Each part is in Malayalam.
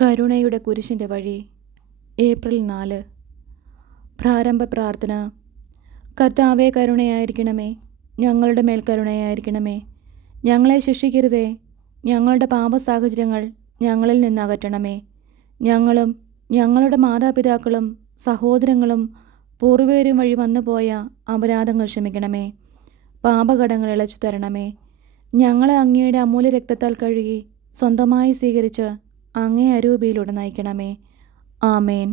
കരുണയുടെ കുരിശിൻ്റെ വഴി. ഏപ്രിൽ 4. പ്രാരംഭ പ്രാർത്ഥന. കർത്താവേ, കരുണയായിരിക്കണമേ. ഞങ്ങളുടെ മേൽ കരുണയായിരിക്കണമേ. ഞങ്ങളെ ശിക്ഷിക്കരുതേ. ഞങ്ങളുടെ പാപ സാഹചര്യങ്ങൾ ഞങ്ങളിൽ നിന്ന് അകറ്റണമേ. ഞങ്ങളും ഞങ്ങളുടെ മാതാപിതാക്കളും സഹോദരങ്ങളും പൂർവ്വരും വഴി വന്നുപോയ അപരാധങ്ങൾ ക്ഷമിക്കണമേ. പാപകടങ്ങൾ ഇളച്ചു തരണമേ. ഞങ്ങളെ അങ്ങയുടെ അമൂല്യ രക്തത്താൽ കഴുകി സ്വന്തമായി സ്വീകരിച്ച് അങ്ങേ അരൂപിയിലൂടെ നയിക്കണമേ. ആമേൻ.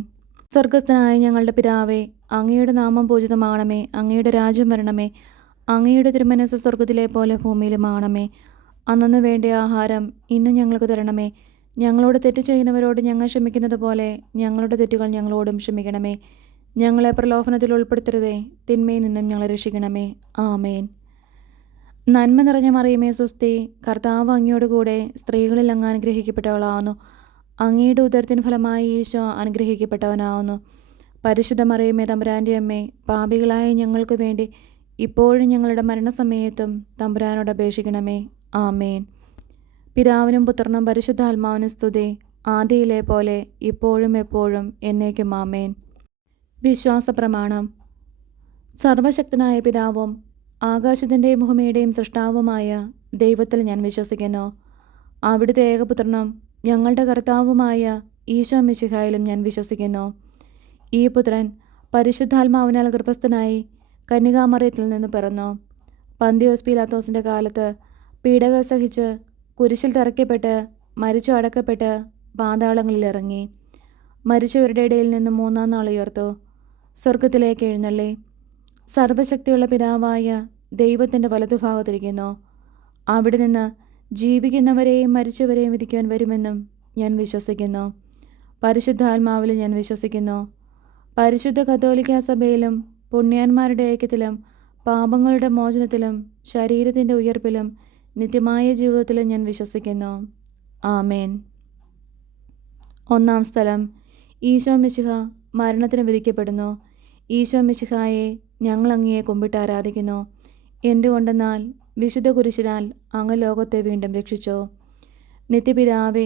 സ്വർഗസ്ഥനായ ഞങ്ങളുടെ പിതാവേ, അങ്ങയുടെ നാമം പൂജിതമാകണമേ. അങ്ങയുടെ രാജ്യം വരണമേ. അങ്ങയുടെ തിരുമനസ്സ് സ്വർഗത്തിലെ പോലെ ഭൂമിയിലുമാകണമേ. അന്നന്ന് വേണ്ട ആഹാരം ഇന്നും ഞങ്ങൾക്ക് തരണമേ. ഞങ്ങളോട് തെറ്റ് ചെയ്യുന്നവരോട് ഞങ്ങൾ ക്ഷമിക്കുന്നത് പോലെ ഞങ്ങളുടെ തെറ്റുകൾ ഞങ്ങളോടും ക്ഷമിക്കണമേ. ഞങ്ങളെ പ്രലോഭനത്തിൽ ഉൾപ്പെടുത്തരുതേ. തിന്മയിൽ നിന്നും ഞങ്ങളെ രക്ഷിക്കണമേ. ആമേൻ. നന്മ നിറഞ്ഞ മറിയമേ, സ്വസ്തി. കർത്താവ് അങ്ങയോടുകൂടെ സ്ത്രീകളിൽ അങ്ങ് അനുഗ്രഹിക്കപ്പെട്ടവളാവുന്നു. അങ്ങയുടെ ഉദരത്തിൻ ഫലമായി ഈശോ അനുഗ്രഹിക്കപ്പെട്ടവനാവുന്നു. പരിശുദ്ധ മറിയമേ, തമ്പുരാൻ്റെ അമ്മേ, പാപികളായ ഞങ്ങൾക്ക് വേണ്ടി ഇപ്പോഴും ഞങ്ങളുടെ മരണസമയത്തും തമ്പുരാനോട് അപേക്ഷിക്കണമേ. ആമേൻ. പിതാവിനും പുത്രനും പരിശുദ്ധാത്മാവിനും സ്തുതി, ആദിയിലെ പോലെ ഇപ്പോഴും എപ്പോഴും എന്നേക്കും. ആമേൻ. വിശ്വാസ പ്രമാണം. സർവശക്തനായ പിതാവും ആകാശത്തിൻ്റെയും ഭൂമിയുടെയും സൃഷ്ടാവുമായ ദൈവത്തിൽ ഞാൻ വിശ്വസിക്കുന്നു. അവിടുത്തെ ഏകപുത്രനും ഞങ്ങളുടെ കർത്താവുമായ ഈശോ മിശിഹായിലും ഞാൻ വിശ്വസിക്കുന്നു. ഈ പുത്രൻ പരിശുദ്ധാത്മാവിനാൽ ഗർഭസ്ഥനായി കന്യകാമറിയത്തിൽ നിന്ന് പിറന്നു. പന്തിയോസ് പീലാത്തോസിൻ്റെ കാലത്ത് പീഡകൾ സഹിച്ച് കുരിശിൽ തറയ്ക്കപ്പെട്ട് മരിച്ചു അടക്കപ്പെട്ട് പാതാളങ്ങളിൽ ഇറങ്ങി. മരിച്ചവരുടെ ഇടയിൽ നിന്ന് മൂന്നാം നാൾ ഉയർത്തു. സ്വർഗത്തിലേക്ക് എഴുന്നള്ളി സർവശക്തിയുള്ള പിതാവായ ദൈവത്തിൻ്റെ വലതുഭാഗത്തിരിക്കുന്നു. അവിടെ നിന്ന് ജീവിക്കുന്നവരെയും മരിച്ചവരെയും വിധിക്കുവാൻ വരുമെന്നും ഞാൻ വിശ്വസിക്കുന്നു. പരിശുദ്ധാത്മാവിലും ഞാൻ വിശ്വസിക്കുന്നു. പരിശുദ്ധ കത്തോലിക്കാ സഭയിലും പുണ്യാന്മാരുടെ ഐക്യത്തിലും പാപങ്ങളുടെ മോചനത്തിലും ശരീരത്തിൻ്റെ ഉയർപ്പിലും നിത്യമായ ജീവിതത്തിലും ഞാൻ വിശ്വസിക്കുന്നു. ആമേൻ. ഒന്നാം സ്ഥലം. ഈശോ മിശിഹ മരണത്തിന് വിധിക്കപ്പെടുന്നു. ഈശോ മിശിഹായെ ഞങ്ങൾ അങ്ങയെ കുമ്പിട്ട് ആരാധിക്കുന്നു. എന്തുകൊണ്ടെന്നാൽ വിശുദ്ധ കുരിശിനാൽ അങ്ങ് ലോകത്തെ വീണ്ടും രക്ഷിച്ചു. നിത്യപിതാവേ,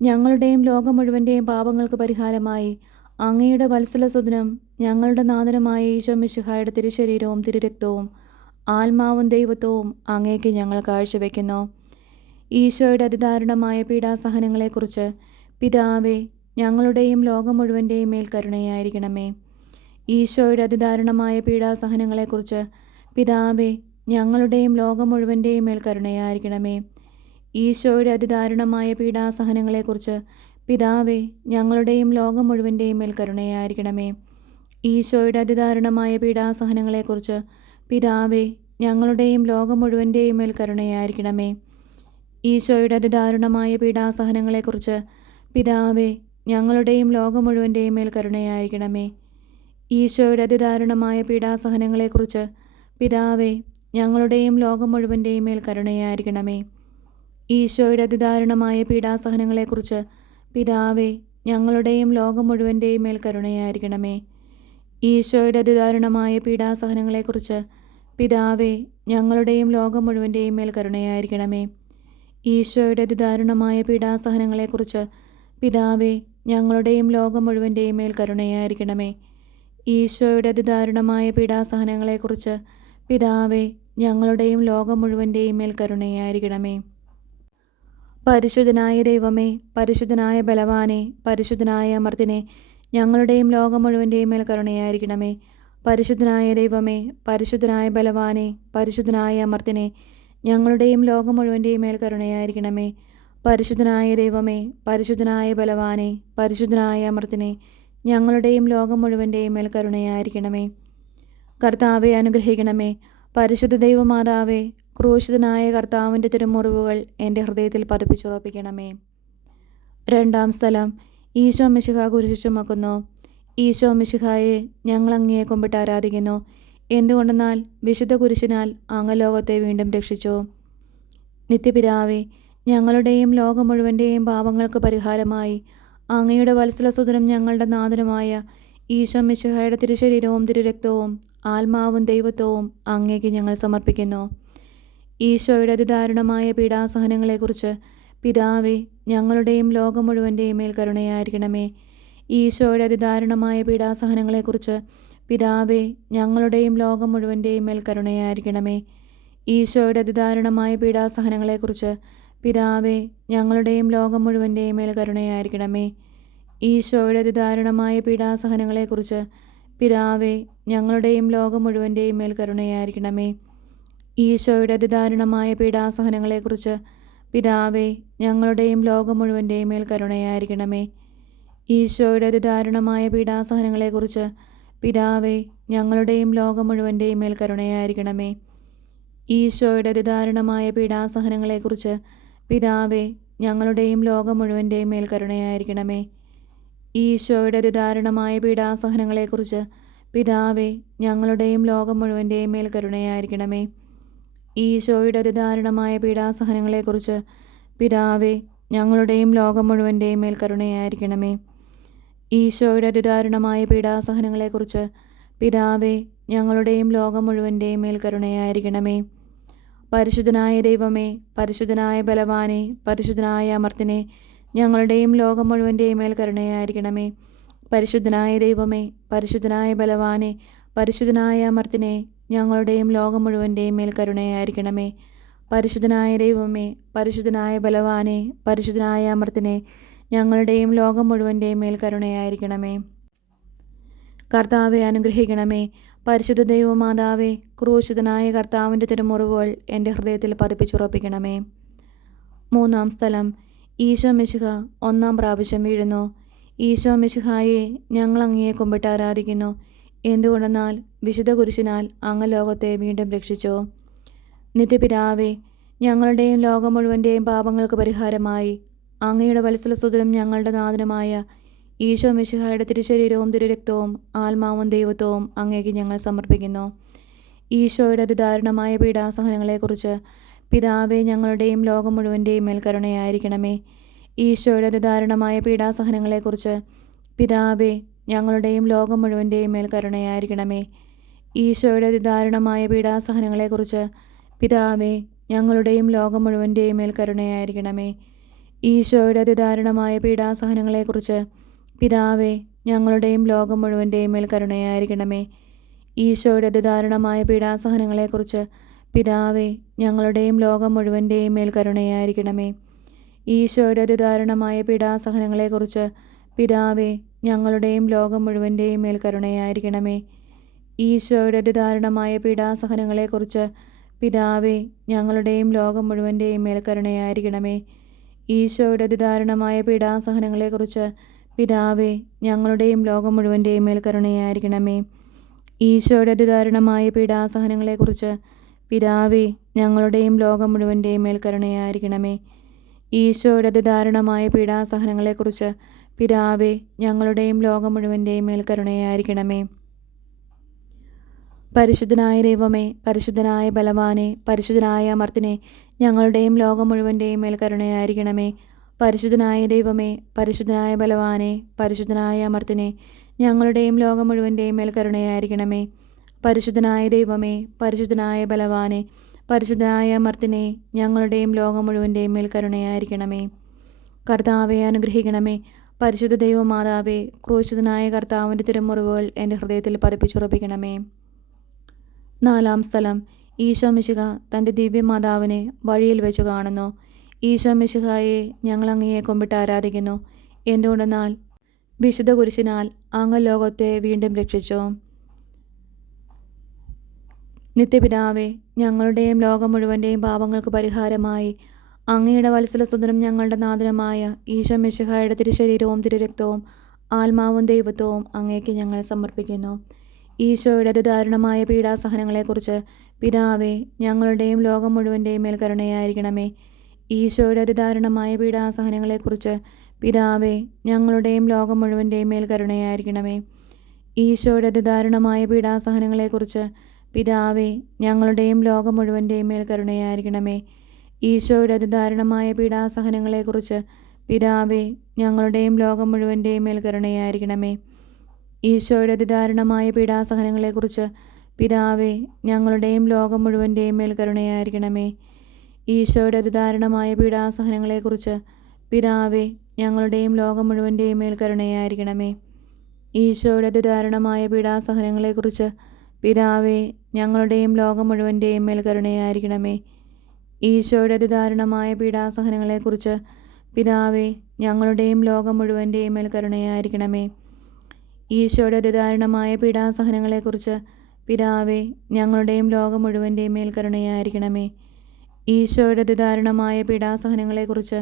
ഞങ്ങളുടെയും ലോകം മുഴുവൻ്റെയും പാപങ്ങൾക്ക് പരിഹാരമായി അങ്ങയുടെ വത്സലസുതനും ഞങ്ങളുടെ നാഥനുമായ ഈശോ മിശിഹായുടെ തിരുശരീരവും തിരുരക്തവും ആത്മാവും ദൈവത്വവും അങ്ങേക്ക് ഞങ്ങൾ കാഴ്ചവെക്കുന്നു. ഈശോയുടെ അതിദാരുണമായ പീഡാസഹനങ്ങളെക്കുറിച്ച് പിതാവേ, ഞങ്ങളുടെയും ലോകം മുഴുവൻ്റെയും മേൽ കരുണയായിരിക്കണമേ. ഈശോയുടെ അതിദാരുണമായ പീഡാസഹനങ്ങളെക്കുറിച്ച് പിതാവേ, ഞങ്ങളുടെയും ലോകം മുഴുവൻ്റെയും മേൽ കരുണയായിരിക്കണമേ. ഈശോയുടെ അതിദാരുണമായ പീഡാസഹനങ്ങളെക്കുറിച്ച് പിതാവേ, ഞങ്ങളുടെയും ലോകം മുഴുവൻ്റെയും മേൽ കരുണയായിരിക്കണമേ. ഈശോയുടെ അതിദാരുണമായ പീഡാസഹനങ്ങളെക്കുറിച്ച് പിതാവേ, ഞങ്ങളുടെയും ലോകം മുഴുവൻ്റെയും മേൽ കരുണയായിരിക്കണമേ. ഈശോയുടെ അതിദാരുണമായ പീഡാസഹനങ്ങളെക്കുറിച്ച് പിതാവേ, ഞങ്ങളുടെയും ലോകം മുഴുവൻ്റെയും മേൽ കരുണയായിരിക്കണമേ. ഈശോയുടെ അതിദാരുണമായ പീഡാസഹനങ്ങളെക്കുറിച്ച് പിതാവേ, ഞങ്ങളുടെയും ലോകം മുഴുവൻ്റെയും മേൽ കരുണയായിരിക്കണമേ. ഈശോയുടെ അതിദാരുണമായ പീഡാസഹനങ്ങളെക്കുറിച്ച് പിതാവേ, ഞങ്ങളുടെയും ലോകം മുഴുവൻ്റെയും മേൽ കരുണയായിരിക്കണമേ. ഈശോയുടെ അതിദാരുണമായ പീഡാസഹനങ്ങളെക്കുറിച്ച് പിതാവേ, ഞങ്ങളുടെയും ലോകം മുഴുവൻ്റെയും മേൽ കരുണയായിരിക്കണമേ. ഈശോയുടെ അതിദാരുണമായ പീഡാസഹനങ്ങളെക്കുറിച്ച് പിതാവേ, ഞങ്ങളുടെയും ലോകം മുഴുവൻ്റെയും മേൽ കരുണയായിരിക്കണമേ. ഈശോയുടെ അതിദാരുണമായ പീഡാസഹനങ്ങളെക്കുറിച്ച് പിതാവേ, ഞങ്ങളുടെയും ലോകം മുഴുവൻ്റെയും മേൽ കരുണയായിരിക്കണമേ. പരിശുദ്ധനായ ദൈവമേ, പരിശുദ്ധനായ ബലവാനെ, പരിശുദ്ധനായ അമർത്തിനെ, ഞങ്ങളുടെയും ലോകം മുഴുവൻ്റെയും മേൽ കരുണയായിരിക്കണമേ. പരിശുദ്ധനായ ദൈവമേ, പരിശുദ്ധനായ ബലവാനെ, പരിശുദ്ധനായ അമർത്തിനെ, ഞങ്ങളുടെയും ലോകം മുഴുവൻ്റെയും മേൽ കരുണയായിരിക്കണമേ. പരിശുദ്ധനായ ദൈവമേ, പരിശുദ്ധനായ ബലവാനെ, പരിശുദ്ധനായ അമർത്തിനെ, ഞങ്ങളുടെയും ലോകം മുഴുവൻ്റെയും മേൽ കരുണയായിരിക്കണമേ. കർത്താവെ അനുഗ്രഹിക്കണമേ. പരിശുദ്ധ ദൈവമാതാവേ, ക്രൂശിതനായ കർത്താവിൻ്റെ തിരുമുറിവുകൾ എൻ്റെ ഹൃദയത്തിൽ പതിപ്പിച്ചുറപ്പിക്കണമേ. രണ്ടാം സ്ഥലം. ഈശോ മിശിഹ കുരിശ് ചുമക്കുന്നു. ഈശോ മിശിഹായെ ഞങ്ങൾ അങ്ങയെ കുമ്പിട്ട് ആരാധിക്കുന്നു. എന്തുകൊണ്ടെന്നാൽ വിശുദ്ധ കുരിശിനാൽ അങ്ങ് ലോകത്തെ വീണ്ടും രക്ഷിച്ചു. നിത്യപിതാവേ, ഞങ്ങളുടെയും ലോകം മുഴുവൻ്റെയും പാപങ്ങൾക്ക് പരിഹാരമായി അങ്ങയുടെ വത്സലസുതനും ഞങ്ങളുടെ നാഥനുമായ ഈശോ മിശിഹായുടെ തിരുശരീരവും തിരുരക്തവും ആത്മാവും ദൈവത്വവും അങ്ങേക്ക് ഞങ്ങൾ സമർപ്പിക്കുന്നു. ഈശോയുടെ അതിദാരുണമായ പീഡാസഹനങ്ങളെക്കുറിച്ച് പിതാവേ, ഞങ്ങളുടെയും ലോകം മുഴുവൻ്റെയും മേൽ കരുണയായിരിക്കണമേ. ഈശോയുടെ അതിദാരുണമായ പീഡാസഹനങ്ങളെക്കുറിച്ച് പിതാവേ, ഞങ്ങളുടെയും ലോകം മുഴുവൻ്റെയും മേൽ കരുണയായിരിക്കണമേ. ഈശോയുടെ അതിദാരുണമായ പീഡാസഹനങ്ങളെക്കുറിച്ച് പിതാവേ, ഞങ്ങളുടെയും ലോകം മുഴുവൻ്റെയും മേൽ കരുണയായിരിക്കണമേ. ഈശോയുടെ അതിദാരുണമായ പീഡാസഹനങ്ങളെക്കുറിച്ച് പിതാവേ, ഞങ്ങളുടെയും ലോകം മുഴുവൻ്റെയും മേൽ കരുണയായിരിക്കണമേ. ഈശോയുടെ അതിദാരുണമായ പീഡാസഹനങ്ങളെക്കുറിച്ച് പിതാവേ, ഞങ്ങളുടെയും ലോകം മുഴുവൻ്റെയും മേൽ കരുണയായിരിക്കണമേ. ഈശോയുടെ അതിദാരുണമായ പീഡാസഹനങ്ങളെക്കുറിച്ച് പിതാവേ, ഞങ്ങളുടെയും ലോകം മുഴുവൻ്റെയും മേൽ കരുണയായിരിക്കണമേ. ഈശോയുടെ അതിദാരുണമായ പീഡാസഹനങ്ങളെക്കുറിച്ച് പിതാവേ, ഞങ്ങളുടെയും ലോകം മുഴുവൻ്റെയും മേൽ കരുണയായിരിക്കണമേ. ഈശോയുടെ അതിദാരുണമായ പീഡാസഹനങ്ങളെക്കുറിച്ച് പിതാവേ, ഞങ്ങളുടെയും ലോകം മുഴുവൻ്റെയും മേൽ കരുണയായിരിക്കണമേ. ഈശോയുടെ അതിദാരുണമായ പീഡാസഹനങ്ങളെക്കുറിച്ച് പിതാവേ, ഞങ്ങളുടെയും ലോകം മുഴുവൻ്റെയും മേൽ കരുണയായിരിക്കണമേ. ഈശോയുടെ അതിദാരുണമായ പീഡാസഹനങ്ങളെക്കുറിച്ച് പിതാവേ, ഞങ്ങളുടെയും ലോകം മുഴുവൻ്റെയും മേൽ കരുണയായിരിക്കണമേ. പരിശുദ്ധനായ ദൈവമേ, പരിശുദ്ധനായ ബലവാനെ, പരിശുദ്ധനായ അമർത്തിനെ, ഞങ്ങളുടെയും ലോകം മുഴുവൻ്റെയും മേൽ കരുണയായിരിക്കണമേ. പരിശുദ്ധനായ ദൈവമേ, പരിശുദ്ധനായ ബലവാനെ, പരിശുദ്ധനായ അമർത്തിനെ, ഞങ്ങളുടെയും ലോകം മുഴുവൻ്റെയും മേൽ കരുണയായിരിക്കണമേ. പരിശുദ്ധനായ ദൈവമേ, പരിശുദ്ധനായ ബലവാനെ, പരിശുദ്ധനായ അമർത്തിനെ, ഞങ്ങളുടെയും ലോകം മുഴുവൻ്റെയും മേൽ കരുണയായിരിക്കണമേ. കർത്താവെ അനുഗ്രഹിക്കണമേ. പരിശുദ്ധ ദൈവമാതാവേ, ക്രൂശിതനായ കർത്താവിൻ്റെ തിരുമുറിവുകൾ എൻ്റെ ഹൃദയത്തിൽ പതിപ്പിച്ചുറപ്പിക്കണമേ. 3-ാം സ്ഥലം. ഈശോ മിശിഹ 1-ാം പ്രാവശ്യം വീഴുന്നു. ഈശോ മിശിഹായെ, ഞങ്ങൾ അങ്ങയെ കുമ്പിട്ട് ആരാധിക്കുന്നു. എന്തുകൊണ്ടെന്നാൽ വിശുദ്ധ കുരിശിനാൽ അങ്ങ് ലോകത്തെ വീണ്ടും രക്ഷിച്ചു. നിത്യപിതാവേ, ഞങ്ങളുടെയും ലോകം മുഴുവൻ്റെയും പാപങ്ങൾക്ക് പരിഹാരമായി അങ്ങയുടെ വത്സലസുതനും ഞങ്ങളുടെ നാഥനുമായ ഈശോ മിശിഹായുടെ തിരുശരീരവും തിരുരക്തവും ആത്മാവും ദൈവത്വവും അങ്ങേക്ക് ഞങ്ങൾ സമർപ്പിക്കുന്നു. ഈശോയുടെ അതിദാരുണമായ പീഡാസഹനങ്ങളെക്കുറിച്ച് പിതാവേ, ഞങ്ങളുടെയും ലോകം മുഴുവൻ്റെയും മേൽ കരുണയായിരിക്കണമേ. ഈശോയുടെ അതിദാരുണമായ പീഡാസഹനങ്ങളെക്കുറിച്ച് പിതാവേ, ഞങ്ങളുടെയും ലോകം മുഴുവൻ്റെയും മേൽ കരുണയായിരിക്കണമേ. ഈശോയുടെ അതിദാരുണമായ പീഡാസഹനങ്ങളെക്കുറിച്ച് പിതാവേ, ഞങ്ങളുടെയും ലോകം മുഴുവൻ്റെയും മേൽ കരുണയായിരിക്കണമേ. ഈശോയുടെ അതിദാരുണമായ പീഡാസഹനങ്ങളെക്കുറിച്ച് പിതാവേ, ഞങ്ങളുടെയും ലോകം മുഴുവൻ്റെയും മേൽ കരുണയായിരിക്കണമേ. ഈശോയുടെ അതിദാരുണമായ പീഡാസഹനങ്ങളെക്കുറിച്ച് പിതാവേ, ഞങ്ങളുടെയും ലോകം മുഴുവൻ്റെയും മേൽ കരുണയായിരിക്കണമേ. ഈശോയുടെ അതിദാരുണമായ പീഡാസഹനങ്ങളെക്കുറിച്ച് പിതാവേ, ഞങ്ങളുടെയും ലോകം മുഴുവൻ്റെയും മേൽ കരുണയായിരിക്കണമേ. ഈശോയുടെ അതിദാരുണമായ പീഡാസഹനങ്ങളെക്കുറിച്ച് പിതാവേ, ഞങ്ങളുടെയും ലോകം മുഴുവൻ്റെയും മേൽ കരുണയായിരിക്കണമേ. ഈശോയുടെ അതിദാരുണമായ പീഡാസഹനങ്ങളെക്കുറിച്ച് പിതാവേ, ഞങ്ങളുടെയും ലോകം മുഴുവൻ്റെയും മേൽ കരുണയായിരിക്കണമേ. ഈശോയുടെ അതിദാരുണമായ പീഡാസഹനങ്ങളെക്കുറിച്ച് പിതാവേ, ഞങ്ങളുടെയും ലോകം മുഴുവൻ്റെയും മേൽ കരുണയായിരിക്കണമേ. ഈശോയുടെ അതിദാരുണമായ പീഡാസഹനങ്ങളെക്കുറിച്ച് പിതാവേ, ഞങ്ങളുടെയും ലോകം മുഴുവൻ്റെയും മേൽ കരുണയായിരിക്കണമേ. പരിശുദ്ധനായ ദൈവമേ, പരിശുദ്ധനായ ബലവാനെ, പരിശുദ്ധനായ അമർത്തിനെ, ഞങ്ങളുടെയും ലോകം മുഴുവൻ്റെയും മേൽ കരുണയായിരിക്കണമേ. പരിശുദ്ധനായ ദൈവമേ, പരിശുദ്ധനായ ബലവാനെ, പരിശുദ്ധനായ അമർത്തിനെ, ഞങ്ങളുടെയും ലോകം മുഴുവൻ്റെയും മേൽ കരുണയായിരിക്കണമേ. പരിശുദ്ധനായ ദൈവമേ, പരിശുദ്ധനായ ബലവാനെ, പരിശുദ്ധനായ അമർത്തിനെ, ഞങ്ങളുടെയും ലോകം മുഴുവൻ്റെയും മേൽ കരുണയായിരിക്കണമേ. കർത്താവെ അനുഗ്രഹിക്കണമേ. പരിശുദ്ധ ദൈവമാതാവേ, ക്രൂശിതനായ കർത്താവിൻ്റെ തിരുമുറിവുകൾ എൻ്റെ ഹൃദയത്തിൽ പതിപ്പിച്ചുറപ്പിക്കണമേ. 4-ാം സ്ഥലം. ഈശോ മിശിഹ തൻ്റെ ദിവ്യമാതാവിനെ വഴിയിൽ വെച്ച് കാണുന്നു. ഈശോ മിശിഹായെ, ഞങ്ങൾ അങ്ങയെ കുമ്പിട്ട് ആരാധിക്കുന്നു. എന്തുകൊണ്ടെന്നാൽ വിശുദ്ധ കുരിശിനാൽ അങ്ങ് ലോകത്തെ വീണ്ടും രക്ഷിച്ചു. നിത്യപിതാവേ, ഞങ്ങളുടെയും ലോകം മുഴുവൻ്റെയും പാപങ്ങൾക്ക് പരിഹാരമായി അങ്ങയുടെ വത്സലസുതനും ഞങ്ങളുടെ നാഥനുമായ ഈശോ മിശിഹായുടെ തിരുശരീരവും തിരുരക്തവും ആത്മാവും ദൈവത്വവും അങ്ങേക്ക് ഞങ്ങൾ സമർപ്പിക്കുന്നു. ഈശോയുടെ അതിദാരുണമായ പീഡാസഹനങ്ങളെക്കുറിച്ച് പിതാവേ, ഞങ്ങളുടെയും ലോകം മുഴുവൻ്റെയും മേൽ കരുണയായിരിക്കണമേ. ഈശോയുടെ അതിദാരുണമായ പീഡാസഹനങ്ങളെക്കുറിച്ച് പിതാവേ, ഞങ്ങളുടെയും ലോകം മുഴുവൻ്റെയും മേൽ കരുണയായിരിക്കണമേ. ഈശോയുടെ അതിദാരുണമായ പീഡാസഹനങ്ങളെക്കുറിച്ച് പിതാവേ, ഞങ്ങളുടെയും ലോകം മുഴുവൻ്റെയും മേൽ കരുണയായിരിക്കണമേ. ഈശോയുടെ അതിദാരുണമായ പീഡാസഹനങ്ങളെക്കുറിച്ച് പിതാവേ, ഞങ്ങളുടെയും ലോകം മുഴുവൻ്റെയും മേൽ കരുണയായിരിക്കണമേ. ഈശോയുടെ അതിദാരുണമായ പീഡാസഹനങ്ങളെക്കുറിച്ച് പിതാവേ, ഞങ്ങളുടെയും ലോകം മുഴുവൻ്റെയും മേൽ കരുണയായിരിക്കണമേ. ഈശോയുടെ അതിദാരുണമായ പീഡാസഹനങ്ങളെക്കുറിച്ച് പിതാവേ ഞങ്ങളുടെയും ലോകം മുഴുവൻ്റെയും മേൽ കരുണയായിരിക്കണമേ. ഈശോയുടെ അതിദാരുണമായ പീഡാസഹനങ്ങളെക്കുറിച്ച് പിതാവേ ഞങ്ങളുടെയും ലോകം മുഴുവൻ്റെയും മേൽ കരുണയായിരിക്കണമേ. ഈശോയുടെ അതിദാരുണമായ പീഡാസഹനങ്ങളെക്കുറിച്ച് പിതാവേ ഞങ്ങളുടെയും ലോകം മുഴുവൻ്റെയും മേൽ കരുണയായിരിക്കണമേ. ഈശോയുടെ അതിദാരുണമായ പീഡാസഹനങ്ങളെക്കുറിച്ച് പിതാവേ ഞങ്ങളുടെയും ലോകം മുഴുവൻ്റെയും മേൽ കരുണയായിരിക്കണമേ. ഈശോയുടെ അതിദാരുണമായ പീഡാസഹനങ്ങളെക്കുറിച്ച്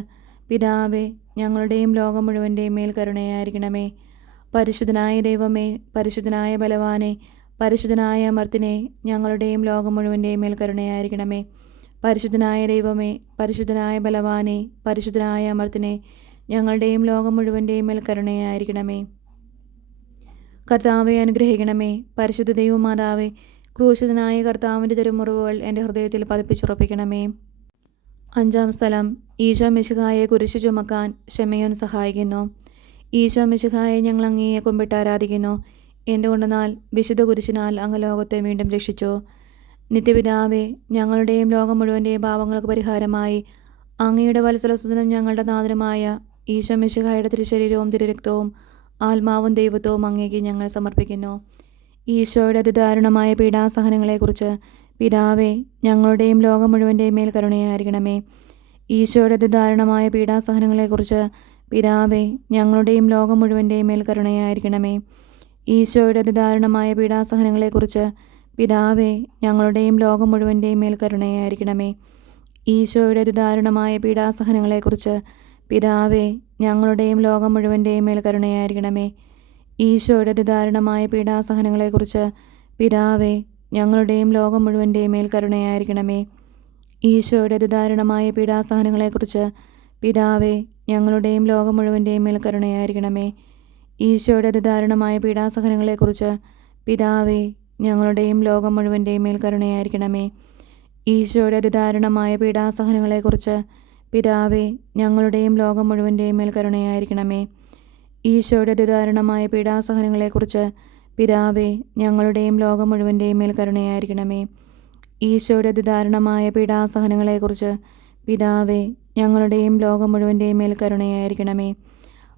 പിതാവേ ഞങ്ങളുടെയും ലോകം മുഴുവൻ്റെയും മേൽ കരുണയായിരിക്കണമേ. പരിശുദ്ധനായ ദൈവമേ, പരിശുദ്ധനായ ബലവാനെ, പരിശുദ്ധനായ അമർത്തിനെ, ഞങ്ങളുടെയും ലോകം മുഴുവൻ്റെയും മേൽ കരുണയായിരിക്കണമേ. പരിശുദ്ധനായ ദൈവമേ, പരിശുദ്ധനായ ബലവാനെ, പരിശുദ്ധനായ അമർത്തിനെ, ഞങ്ങളുടെയും ലോകം മുഴുവൻ്റെയും മേൽ കരുണയായിരിക്കണമേ. കർത്താവെ അനുഗ്രഹിക്കണമേ. പരിശുദ്ധ ദൈവമാതാവേ, ക്രൂശിതനായ കർത്താവിൻ്റെ തിരുമുറിവുകൾ എൻ്റെ ഹൃദയത്തിൽ പതിപ്പിച്ചുറപ്പിക്കണമേ. 5-ാം സ്ഥലം, ഈശോ മിശിഹായെ കുരിശു ചുമക്കാൻ ക്ഷമയോൻ സഹായിക്കുന്നു. ഈശോ മിശിഹായെ ഞങ്ങൾ അങ്ങയെ കുമ്പിട്ട് ആരാധിക്കുന്നു. എന്തുകൊണ്ടെന്നാൽ വിശുദ്ധ കുരിശിനാൽ അങ്ങ് ലോകത്തെ വീണ്ടും രക്ഷിച്ചു. നിത്യപിതാവേ, ഞങ്ങളുടെയും ലോകം മുഴുവൻ്റെയും പാപങ്ങൾക്ക് പരിഹാരമായി അങ്ങയുടെ വത്സലസുതനും ഞങ്ങളുടെ നാഥനുമായ ഈശോ മിശിഹായുടെ തിരുശരീരവും തിരുരക്തവും ആത്മാവും ദൈവത്വവും അങ്ങേക്ക് ഞങ്ങൾ സമർപ്പിക്കുന്നു. ഈശോയുടെ അതിദാരുണമായ പീഡാസഹനങ്ങളെക്കുറിച്ച് പിതാവേ ഞങ്ങളുടെയും ലോകം മുഴുവൻ്റെയും മേൽ കരുണയായിരിക്കണമേ. ഈശോയുടെ അതിദാരുണമായ പീഡാസഹനങ്ങളെക്കുറിച്ച് പിതാവേ ഞങ്ങളുടെയും ലോകം മുഴുവൻ്റെയും മേൽ കരുണയായിരിക്കണമേ. ഈശോയുടെ അതിദാരുണമായ പീഡാസഹനങ്ങളെക്കുറിച്ച് പിതാവേ ഞങ്ങളുടെയും ലോകം മുഴുവൻ്റെയും മേൽ കരുണയായിരിക്കണമേ. ഈശോയുടെ അതിദാരുണമായ പീഡാസഹനങ്ങളെക്കുറിച്ച് പിതാവേ ഞങ്ങളുടെയും ലോകം മുഴുവൻ്റെയും മേൽ കരുണയായിരിക്കണമേ. ഈശോയുടെ അതിദാരുണമായ പീഡാസഹനങ്ങളെക്കുറിച്ച് പിതാവേ ഞങ്ങളുടെയും ലോകം മുഴുവൻ്റെയും മേൽ കരുണയായിരിക്കണമേ. ഈശോയുടെ അതിദാരുണമായ പീഡാസഹനങ്ങളെക്കുറിച്ച് പിതാവേ ഞങ്ങളുടെയും ലോകം മുഴുവൻ്റെയും മേൽ കരുണയായിരിക്കണമേ. ഈശോയുടെ അതിദാരുണമായ പീഡാസഹനങ്ങളെക്കുറിച്ച് പിതാവേ ഞങ്ങളുടെയും ലോകം മുഴുവൻ്റെയും മേൽ കരുണയായിരിക്കണമേ. ഈശോയുടെ അതിദാരുണമായ പീഡാസഹനങ്ങളെക്കുറിച്ച് പിതാവേ ഞങ്ങളുടെയും ലോകം മുഴുവൻ്റെയും മേൽ കരുണയായിരിക്കണമേ. ഈശോയുടെ അതിദാരുണമായ പീഡാസഹനങ്ങളെക്കുറിച്ച് പിതാവേ ഞങ്ങളുടെയും ലോകം മുഴുവൻ്റെയും മേൽ കരുണയായിരിക്കണമേ. ഈശോയുടെ അതിദാരുണമായ പീഡാസഹനങ്ങളെക്കുറിച്ച് പിതാവേ ഞങ്ങളുടെയും ലോകം മുഴുവൻ്റെയും മേൽ കരുണയായിരിക്കണമേ.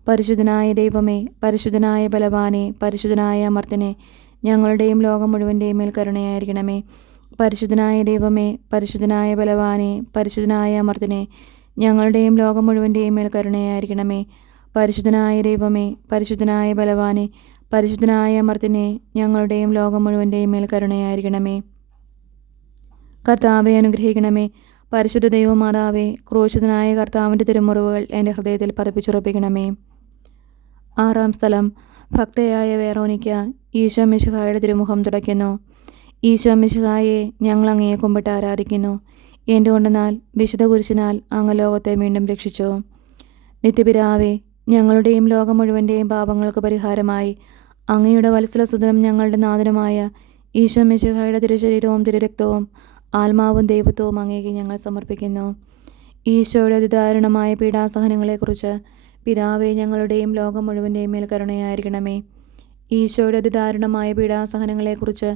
പരിശുദ്ധനായ ദൈവമേ, പരിശുദ്ധനായ ബലവാനെ, പരിശുദ്ധനായ അമർത്തിനെ, ഞങ്ങളുടെയും ലോകം മുഴുവൻ്റെയും മേൽ കരുണയായിരിക്കണമേ. പരിശുദ്ധനായ ദൈവമേ, പരിശുദ്ധനായ ബലവാനെ, പരിശുദ്ധനായ അമർത്തിനെ, ഞങ്ങളുടെയും ലോകം മുഴുവൻ്റെയും മേൽ കരുണയായിരിക്കണമേ. പരിശുദ്ധനായ ദൈവമേ, പരിശുദ്ധനായ ബലവാനെ, പരിശുദ്ധനായ അമർത്തിനെ, ഞങ്ങളുടെയും ലോകം മുഴുവൻ്റെയും മേൽ കരുണയായിരിക്കണമേ. കർത്താവെ അനുഗ്രഹിക്കണമേ. പരിശുദ്ധ ദൈവമാതാവേ, ക്രൂശിതനായ കർത്താവിൻ്റെ തിരുമുറിവുകൾ എൻ്റെ ഹൃദയത്തിൽ പതിപ്പിച്ചുറപ്പിക്കണമേ. 6-ാം സ്ഥലം, ഭക്തയായ വേറോനിക്ക ഈശോ മിശിഹായുടെ തിരുമുഖം തുടയ്ക്കുന്നു. ഈശോ മിശിഹായെ ഞങ്ങൾ അങ്ങയെ കുമ്പിട്ട് ആരാധിക്കുന്നു. എന്തുകൊണ്ടെന്നാൽ വിശുദ്ധ കുരിശിനാൽ അങ്ങ് ലോകത്തെ വീണ്ടും രക്ഷിച്ചു. നിത്യപിതാവേ, ഞങ്ങളുടെയും ലോകം മുഴുവൻ്റെയും പാപങ്ങൾക്ക് പരിഹാരമായി അങ്ങയുടെ വത്സലസുതനും ഞങ്ങളുടെ നാഥനുമായ ഈശോ മിശിഹായുടെ തിരുശരീരവും തിരുരക്തവും ആത്മാവും ദൈവത്വവും അങ്ങേക്ക് ഞങ്ങൾ സമർപ്പിക്കുന്നു. ഈശോയുടെ അതിദാരുണമായ പീഡാസഹനങ്ങളെക്കുറിച്ച് പിതാവേ ഞങ്ങളുടെയും ലോകം മുഴുവൻ്റെയും മേൽ കരുണയായിരിക്കണമേ. ഈശോയുടെ അതിദാരുണമായ പീഡാസഹനങ്ങളെക്കുറിച്ച്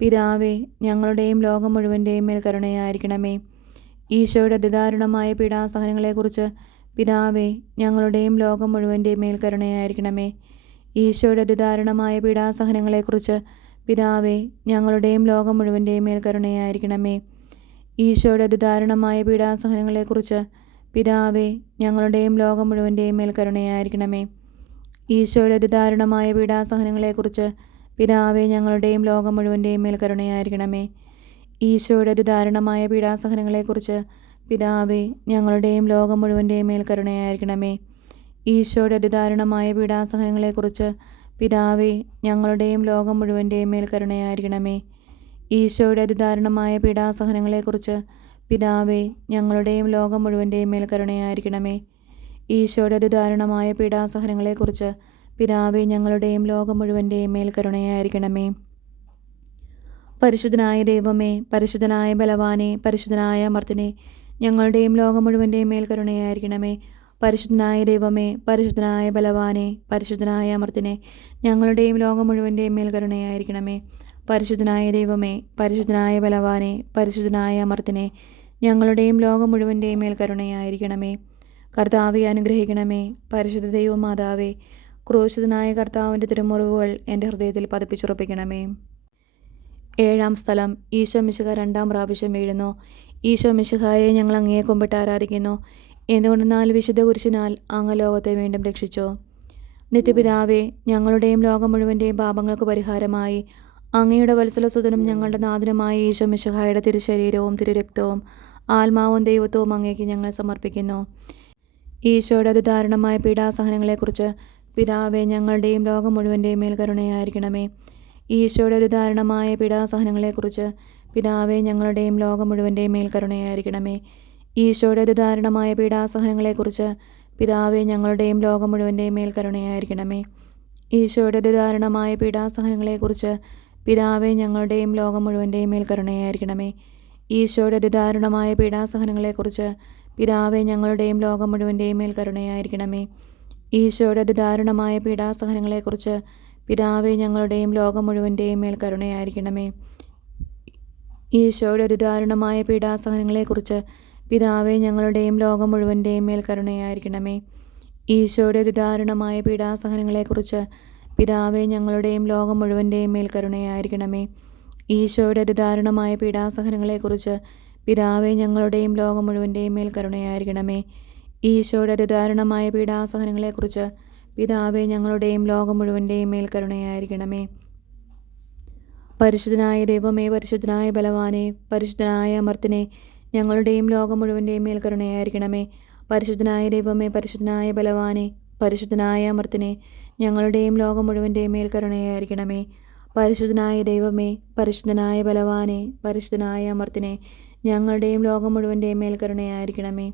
പിതാവേ ഞങ്ങളുടെയും ലോകം മുഴുവൻ്റെയും മേൽ കരുണയായിരിക്കണമേ. ഈശോയുടെ അതിദാരുണമായ പീഡാസഹനങ്ങളെക്കുറിച്ച് പിതാവേ ഞങ്ങളുടെയും ലോകം മുഴുവൻ്റെയും മേൽ കരുണയായിരിക്കണമേ. ഈശോയുടെ അതിദാരുണമായ പീഡാസഹനങ്ങളെക്കുറിച്ച് പിതാവേ ഞങ്ങളുടെയും ലോകം മുഴുവൻ്റെയും മേൽ കരുണയായിരിക്കണമേ. ഈശോയുടെ അതിദാരുണമായ പീഡാസഹനങ്ങളെക്കുറിച്ച് പിതാവേ ഞങ്ങളുടെയും ലോകം മുഴുവൻ്റെയും മേൽ കരുണയായിരിക്കണമേ. ഈശോയുടെ അതിദാരുണമായ പീഡാസഹനങ്ങളെക്കുറിച്ച് പിതാവേ ഞങ്ങളുടെയും ലോകം മുഴുവൻ്റെയും മേൽ കരുണയായിരിക്കണമേ. ഈശോയുടെ അതിദാരുണമായ പീഡാസഹനങ്ങളെക്കുറിച്ച് പിതാവേ ഞങ്ങളുടെയും ലോകം മുഴുവൻ്റെയും മേൽ കരുണയായിരിക്കണമേ. ഈശോയുടെ അതിദാരുണമായ പീഡാസഹനങ്ങളെക്കുറിച്ച് പിതാവേ ഞങ്ങളുടെയും ലോകം മുഴുവൻ്റെയും മേൽ കരുണയായിരിക്കണമേ. ഈശോയുടെ അതിദാരുണമായ പീഡാസഹനങ്ങളെക്കുറിച്ച് പിതാവേ ഞങ്ങളുടെയും ലോകം മുഴുവൻ്റെയും മേൽ കരുണയായിരിക്കണമേ. ഈശോയുടെ അതിദാരുണമായ പീഡാസഹനങ്ങളെക്കുറിച്ച് പിതാവേ ഞങ്ങളുടെയും ലോകം മുഴുവൻ്റെയും മേൽ കരുണയായിരിക്കണമേ. പരിശുദ്ധനായ ദൈവമേ, പരിശുദ്ധനായ ബലവാനെ, പരിശുദ്ധനായ അമർത്തിനെ, ഞങ്ങളുടെയും ലോകം മുഴുവൻ്റെയും മേൽ കരുണയായിരിക്കണമേ. പരിശുദ്ധനായ ദൈവമേ, പരിശുദ്ധനായ ബലവാനെ, പരിശുദ്ധനായ അമർത്തിനെ, ഞങ്ങളുടെയും ലോകം മുഴുവൻ്റെയും മേൽ കരുണയായിരിക്കണമേ. പരിശുദ്ധനായ ദൈവമേ, പരിശുദ്ധനായ ബലവാനെ, പരിശുദ്ധനായ അമർത്തിനെ, ഞങ്ങളുടെയും ലോകം മുഴുവൻ്റെയും മേൽ കരുണയായിരിക്കണമേ. കർത്താവെ അനുഗ്രഹിക്കണമേ. പരിശുദ്ധ ദൈവമാതാവേ, ക്രൂശിതനായ കർത്താവിൻ്റെ തിരുമുറിവുകൾ എൻ്റെ ഹൃദയത്തിൽ പതിപ്പിച്ചുറപ്പിക്കണമേ. ഏഴാം സ്ഥലം. ഈശോ മിശിഹ രണ്ടാം പ്രാവശ്യം വീഴുന്നു. ഈശോ മിശിഹായെ ഞങ്ങൾ അങ്ങയെ കുമ്പിട്ട് ആരാധിക്കുന്നു. എന്തുകൊണ്ടെന്നാൽ വിശുദ്ധ കുരിശിനാൽ അങ്ങ് ലോകത്തെ വീണ്ടും രക്ഷിച്ചു. നിത്യപിതാവേ, ഞങ്ങളുടെയും ലോകം മുഴുവൻ്റെയും പാപങ്ങൾക്ക് പരിഹാരമായി അങ്ങയുടെ വത്സലസുതനും ഞങ്ങളുടെ നാഥനുമായ ഈശോ മിശിഹായുടെ തിരുശരീരവും തിരുരക്തവും ആത്മാവും ദൈവത്വവും അങ്ങേക്ക് ഞങ്ങൾ സമർപ്പിക്കുന്നു. ഈശോയുടെ അതിദാരുണമായ പീഡാസഹനങ്ങളെക്കുറിച്ച് പിതാവേ, ഞങ്ങളുടെയും ലോകം മുഴുവൻ്റെയും മേൽ കരുണയായിരിക്കണമേ. ഈശോയുടെ അതിദാരുണമായ പീഡാസഹനങ്ങളെക്കുറിച്ച് പിതാവേ, ഞങ്ങളുടെയും ലോകം മുഴുവൻ്റെയും മേൽ കരുണയായിരിക്കണമേ. ഈശോയുടെ അതിദാരുണമായ പീഡാസഹനങ്ങളെക്കുറിച്ച് പിതാവേ, ഞങ്ങളുടെയും ലോകം മുഴുവൻ്റെയും മേൽ കരുണയായിരിക്കണമേ. ഈശോയുടെ അതിദാരുണമായ പീഡാസഹനങ്ങളെക്കുറിച്ച് പിതാവേ, ഞങ്ങളുടെയും ലോകം മുഴുവൻ്റെയും മേൽ കരുണയായിരിക്കണമേ. ഈശോയുടെ അതിദാരുണമായ പീഡാസഹനങ്ങളെക്കുറിച്ച് പിതാവേ, ഞങ്ങളുടെയും ലോകം മുഴുവൻ്റെയും മേൽ കരുണയായിരിക്കണമേ. ഈശോയുടെ അതിദാരുണമായ പീഡാസഹനങ്ങളെക്കുറിച്ച് പിതാവേ, ഞങ്ങളുടെയും ലോകം മുഴുവൻ്റെയും മേൽ കരുണയായിരിക്കണമേ. ഈശോയുടെ അതിദാരുണമായ പീഡാസഹനങ്ങളെക്കുറിച്ച് പിതാവേ, ഞങ്ങളുടെയും ലോകം മുഴുവൻ്റെയും മേൽ കരുണയായിരിക്കണമേ. ഈശോയുടെ അതിദാരുണമായ പീഡാസഹനങ്ങളെക്കുറിച്ച് പിതാവേ, ഞങ്ങളുടെയും ലോകം മുഴുവൻ്റെയും മേൽ കരുണയായിരിക്കണമേ. ഈശോയുടെ അതിദാരുണമായ പീഡാസഹനങ്ങളെക്കുറിച്ച് പിതാവേ, ഞങ്ങളുടെയും ലോകം മുഴുവൻ്റെയും മേൽ കരുണയായിരിക്കണമേ. ഈശോയുടെ അതിദാരുണമായ പീഡാസഹനങ്ങളെക്കുറിച്ച് പിതാവേ, ഞങ്ങളുടെയും ലോകം മുഴുവൻ്റെയും മേൽ കരുണയായിരിക്കണമേ. പരിശുദ്ധനായ ദൈവമേ, പരിശുദ്ധനായ ബലവാനെ, പരിശുദ്ധനായ അമർത്തിനെ, ഞങ്ങളുടെയും ലോകം മുഴുവൻ്റെയും മേൽ കരുണയായിരിക്കണമേ. പരിശുദ്ധനായ ദൈവമേ, പരിശുദ്ധനായ ബലവാനെ, പരിശുദ്ധനായ അമർത്തിനെ, ഞങ്ങളുടെയും ലോകം മുഴുവൻ്റെയും മേൽ കരുണയായിരിക്കണമേ. പരിശുദ്ധനായ ദൈവമേ, പരിശുദ്ധനായ ബലവാനെ, പരിശുദ്ധനായ അമർത്തിനെ, ഞങ്ങളുടെയും ലോകം മുഴുവൻ്റെയും മേൽ കരുണയായിരിക്കണമേ.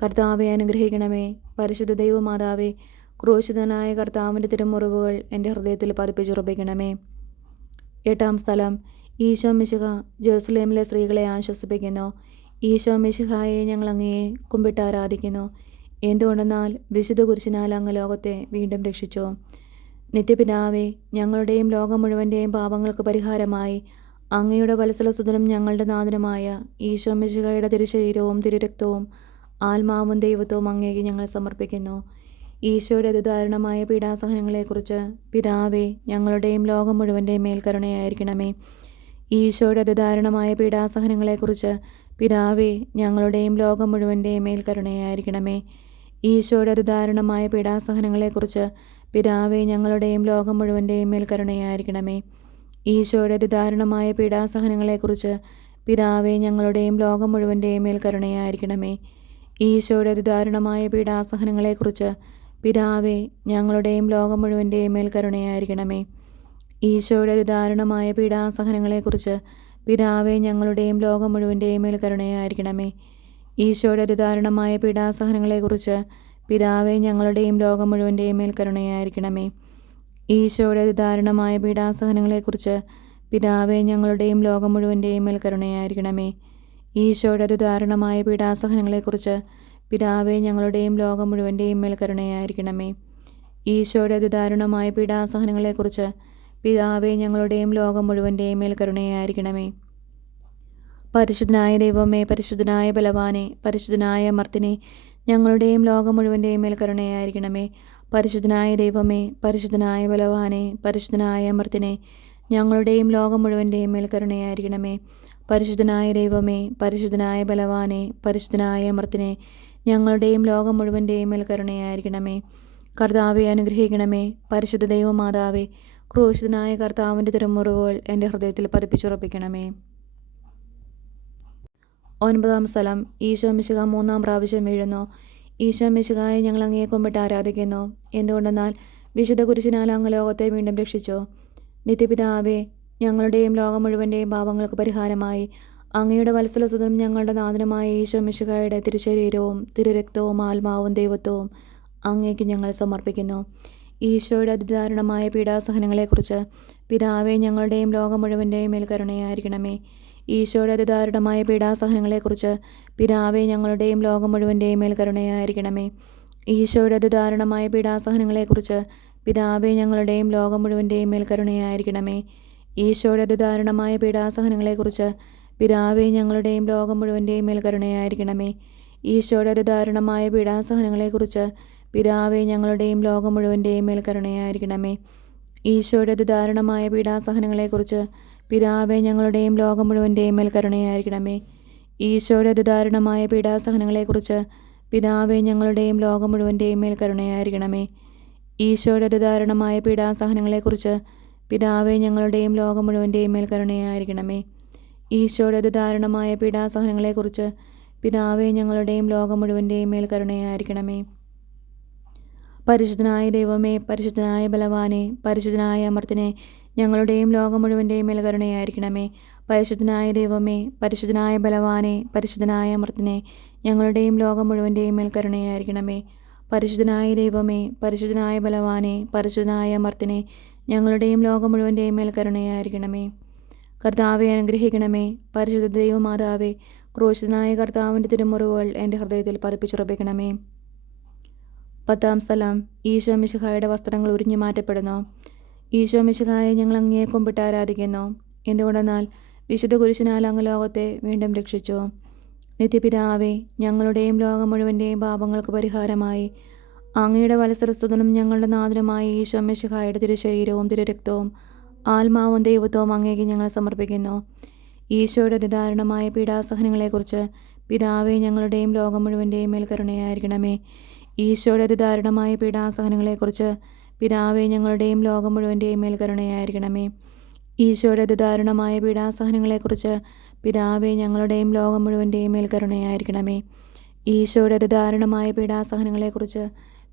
കർത്താവെ അനുഗ്രഹിക്കണമേ. പരിശുദ്ധ ദൈവമാതാവേ, ക്രൂശിതനായ കർത്താവിൻ്റെ തിരുമുറിവുകൾ എൻ്റെ ഹൃദയത്തിൽ പതിപ്പിച്ചുറപ്പിക്കണമേ. എട്ടാം സ്ഥലം. ഈശോ മിശിഹ ജെറുസലേമിലെ സ്ത്രീകളെ ആശ്വസിപ്പിക്കുന്നു. ഈശോ മിശിഹായെ ഞങ്ങൾ അങ്ങയെ കുമ്പിട്ട് ആരാധിക്കുന്നു. എന്തുകൊണ്ടെന്നാൽ വിശുദ്ധ കുരിശിനാൽ അങ്ങ് ലോകത്തെ വീണ്ടും രക്ഷിച്ചു. നിത്യപിതാവേ, ഞങ്ങളുടെയും ലോകം മുഴുവൻ്റെയും പാപങ്ങൾക്ക് പരിഹാരമായി അങ്ങയുടെ വത്സലസുതനും ഞങ്ങളുടെ നാഥനുമായ ഈശോ മിശിഹായുടെ തിരുശരീരവും തിരുരക്തവും ആത്മാവും ദൈവത്വവും അങ്ങേക്ക് ഞങ്ങൾ സമർപ്പിക്കുന്നു. ഈശോയുടെ അതിദാരുണമായ പീഡാസഹനങ്ങളെക്കുറിച്ച് പിതാവേ, ഞങ്ങളുടെയും ലോകം മുഴുവൻ്റെയും മേൽ കരുണയായിരിക്കണമേ. ഈശോയുടെ അതിദാരുണമായ പീഡാസഹനങ്ങളെക്കുറിച്ച് പിതാവേ, ഞങ്ങളുടെയും ലോകം മുഴുവൻ്റെയും മേൽ കരുണയായിരിക്കണമേ. ഈശോയുടെ അതിദാരുണമായ പീഡാസഹനങ്ങളെക്കുറിച്ച് പിതാവേ, ഞങ്ങളുടെയും ലോകം മുഴുവൻ്റെയും മേൽ കരുണയായിരിക്കണമേ. ഈശോയുടെ അതിദാരുണമായ പീഡാസഹനങ്ങളെക്കുറിച്ച് പിതാവേ, ഞങ്ങളുടെയും ലോകം മുഴുവൻ്റെയും മേൽ കരുണയായിരിക്കണമേ. ഈശോയുടെ അതിദാരുണമായ പീഡാസഹനങ്ങളെക്കുറിച്ച് പിതാവേ, ഞങ്ങളുടെയും ലോകം മുഴുവൻ്റെയും മേൽ കരുണയായിരിക്കണമേ. ഈശോയുടെ അതിദാരുണമായ പീഡാസഹനങ്ങളെക്കുറിച്ച് പിതാവേ, ഞങ്ങളുടെയും ലോകം മുഴുവൻ്റെയും മേൽ കരുണയായിരിക്കണമേ. ഈശോയുടെ അതിദാരുണമായ പീഡാസഹനങ്ങളെക്കുറിച്ച് പിതാവേ, ഞങ്ങളുടെയും ലോകം മുഴുവൻ്റെയും മേൽ കരുണയായിരിക്കണമേ. ഈശോയുടെ അതിദാരുണമായ പീഡാസഹനങ്ങളെക്കുറിച്ച് പിതാവേ, ഞങ്ങളുടെയും ലോകം മുഴുവൻ്റെയും മേൽ കരുണയായിരിക്കണമേ. ഈശോയുടെ അതിദാരുണമായ പീഡാസഹനങ്ങളെക്കുറിച്ച് പിതാവേ, ഞങ്ങളുടെയും ലോകം മുഴുവൻ്റെയും മേൽ കരുണയായിരിക്കണമേ. ഈശോയുടെ അതിദാരുണമായ പീഡാസഹനങ്ങളെക്കുറിച്ച് പിതാവേ, ഞങ്ങളുടെയും ലോകം മുഴുവൻ്റെയും മേൽ കരുണയായിരിക്കണമേ. പരിശുദ്ധനായ ദൈവമേ, പരിശുദ്ധനായ ബലവാനെ, പരിശുദ്ധനായ അമർത്തിനെ, ഞങ്ങളുടെയും ലോകം മുഴുവൻ്റെയും മേൽ കരുണയായിരിക്കണമേ. പരിശുദ്ധനായ ദൈവമേ, പരിശുദ്ധനായ ബലവാനെ, പരിശുദ്ധനായ അമർത്തിനെ, ഞങ്ങളുടെയും ലോകം മുഴുവൻ്റെയും മേൽ കരുണയായിരിക്കണമേ. പരിശുദ്ധനായ ദൈവമേ, പരിശുദ്ധനായ ബലവാനെ, പരിശുദ്ധനായ അമർത്തിനെ, ഞങ്ങളുടെയും ലോകം മുഴുവൻ്റെയും മേൽ കരുണയായിരിക്കണമേ. കർത്താവെ അനുഗ്രഹിക്കണമേ. പരിശുദ്ധ ദൈവമാതാവേ, ക്രൂശിതനായ കർത്താവിൻ്റെ തിരുമുറിവുകൾ എൻ്റെ ഹൃദയത്തിൽ പതിപ്പിച്ചുറപ്പിക്കണമേ. ഒൻപതാം സ്ഥലം. ഈശോ മിശിഹ മൂന്നാം പ്രാവശ്യം വീഴുന്നു. ഈശോ മിശിഹായെ ഞങ്ങൾ അങ്ങയെ കുമ്പിട്ട് ആരാധിക്കുന്നു. എന്തുകൊണ്ടെന്നാൽ വിശുദ്ധ കുരിശിനാൽ അങ്ങ് ലോകത്തെ വീണ്ടും രക്ഷിച്ചു. നിത്യപിതാവേ, ഞങ്ങളുടെയും ലോകം മുഴുവൻ്റെയും പാപങ്ങൾക്ക് പരിഹാരമായി അങ്ങയുടെ വത്സലസുതനും ഞങ്ങളുടെ നാഥനുമായ ഈശോ മിശിഹായുടെ തിരുശരീരവും തിരുരക്തവും ആത്മാവും ദൈവത്വവും അങ്ങേക്ക് ഞങ്ങൾ സമർപ്പിക്കുന്നു. ഈശോയുടെ അതിദാരുണമായ പീഡാസഹനങ്ങളെക്കുറിച്ച് പിതാവേ, ഞങ്ങളുടെയും ലോകം മുഴുവൻ്റെയും മേൽ കരുണയായിരിക്കണമേ. ഈശോയുടെ അതിദാരുണമായ പീഡാസഹനങ്ങളെക്കുറിച്ച് പിതാവേ, ഞങ്ങളുടെയും ലോകം മുഴുവൻ്റെയും മേൽ കരുണയായിരിക്കണമേ. ഈശോയുടെ അതിദാരുണമായ പീഡാസഹനങ്ങളെക്കുറിച്ച് പിതാവേ, ഞങ്ങളുടെയും ലോകം മുഴുവൻ്റെയും മേൽ കരുണയായിരിക്കണമേ. ഈശോയുടെ അതിദാരുണമായ പീഡാസഹനങ്ങളെക്കുറിച്ച് പിതാവേ ഞങ്ങളുടെയും ലോകം മുഴുവൻ്റെയും മേൽ കരുണയായിരിക്കണമേ. ഈശോയുടെ അതിദാരുണമായ പീഡാസഹനങ്ങളെക്കുറിച്ച് പിതാവേ ഞങ്ങളുടെയും ലോകം മുഴുവൻ്റെയും മേൽ കരുണയായിരിക്കണമേ. ഈശോയുടെ അതിദാരുണമായ പീഡാസഹനങ്ങളെക്കുറിച്ച് പിതാവേ ഞങ്ങളുടെയും ലോകം മുഴുവൻ്റെയും മേൽ കരുണയായിരിക്കണമേ. ഈശോയുടെ അതിദാരുണമായ പീഡാസഹനങ്ങളെക്കുറിച്ച് പിതാവേ ഞങ്ങളുടെയും ലോകം മുഴുവൻ്റെയും മേൽ കരുണയായിരിക്കണമേ. ഈശോയുടെ അതിദാരുണമായ പീഡാസഹനങ്ങളെക്കുറിച്ച് പിതാവേ ഞങ്ങളുടെയും ലോകം മുഴുവൻ്റെയും മേൽ കരുണയായിരിക്കണമേ. ഈശോയുടെ അതിദാരുണമായ പീഡാസഹനങ്ങളെക്കുറിച്ച് പിതാവേ ഞങ്ങളുടെയും ലോകം മുഴുവൻ്റെയും മേൽ കരുണയായിരിക്കണമേ. പരിശുദ്ധനായ ദൈവമേ, പരിശുദ്ധനായ ബലവാനെ, പരിശുദ്ധനായ അമർത്തിനെ, ഞങ്ങളുടെയും ലോകം മുഴുവൻ്റെയും മേൽ കരുണയായിരിക്കണമേ. പരിശുദ്ധനായ ദൈവമേ, പരിശുദ്ധനായ ബലവാനെ, പരിശുദ്ധനായ അമർത്തിനെ, ഞങ്ങളുടെയും ലോകം മുഴുവൻ്റെയും മേൽ കരുണയായിരിക്കണമേ. പരിശുദ്ധനായ ദൈവമേ, പരിശുദ്ധനായ ബലവാനെ, പരിശുദ്ധനായ അമർത്തിനെ, ഞങ്ങളുടെയും ലോകം മുഴുവൻ്റെയും മേൽ കരുണയായിരിക്കണമേ. കർത്താവെ അനുഗ്രഹിക്കണമേ. പരിശുദ്ധ ദൈവമാതാവേ, ക്രൂശിതനായ കർത്താവിൻ്റെ തിരുമുറിവുകൾ എൻ്റെ ഹൃദയത്തിൽ പതിപ്പിച്ചുറപ്പിക്കണമേ. 10-ാം സ്ഥലം. ഈശോ മിശിഹായുടെ വസ്ത്രങ്ങൾ ഉരിഞ്ഞു മാറ്റപ്പെടുന്നു. ഈശോ മിശിഹായെ ഞങ്ങൾ അങ്ങയെ കുമ്പിട്ട് ആരാധിക്കുന്നു. എന്തുകൊണ്ടെന്നാൽ വിശുദ്ധ കുരിശിനാൽ അങ്ങ് ലോകത്തെ വീണ്ടും രക്ഷിച്ചു. നിത്യപിതാവേ, ഞങ്ങളുടെയും ലോകം മുഴുവൻ്റെയും പാപങ്ങൾക്ക് പരിഹാരമായി അങ്ങയുടെ വത്സരസ്തുതനും ഞങ്ങളുടെ നാഥനുമായ ഈശോ മിശിഹായുടെ തിരുശരീരവും തിരുരക്തവും ആത്മാവും ദൈവത്വവും അങ്ങേക്ക് ഞങ്ങൾ സമർപ്പിക്കുന്നു. ഈശോയുടെ അതിദാരുണമായ പീഡാസഹനങ്ങളെക്കുറിച്ച് പിതാവേ ഞങ്ങളുടെയും ലോകം മുഴുവൻ്റെയും മേൽ കരുണയായിരിക്കണമേ. ഈശോയുടെ അതിദാരുണമായ പീഡാസഹനങ്ങളെക്കുറിച്ച് പിതാവേ ഞങ്ങളുടെയും ലോകം മുഴുവൻ്റെയും മേൽ കരുണയായിരിക്കണമേ. ഈശോയുടെ അതിദാരുണമായ പീഡാസഹനങ്ങളെക്കുറിച്ച് പിതാവേ ഞങ്ങളുടെയും ലോകം മുഴുവൻ്റെയും മേൽ കരുണയായിരിക്കണമേ. ഈശോയുടെ അതിദാരുണമായ പീഡാസഹനങ്ങളെക്കുറിച്ച്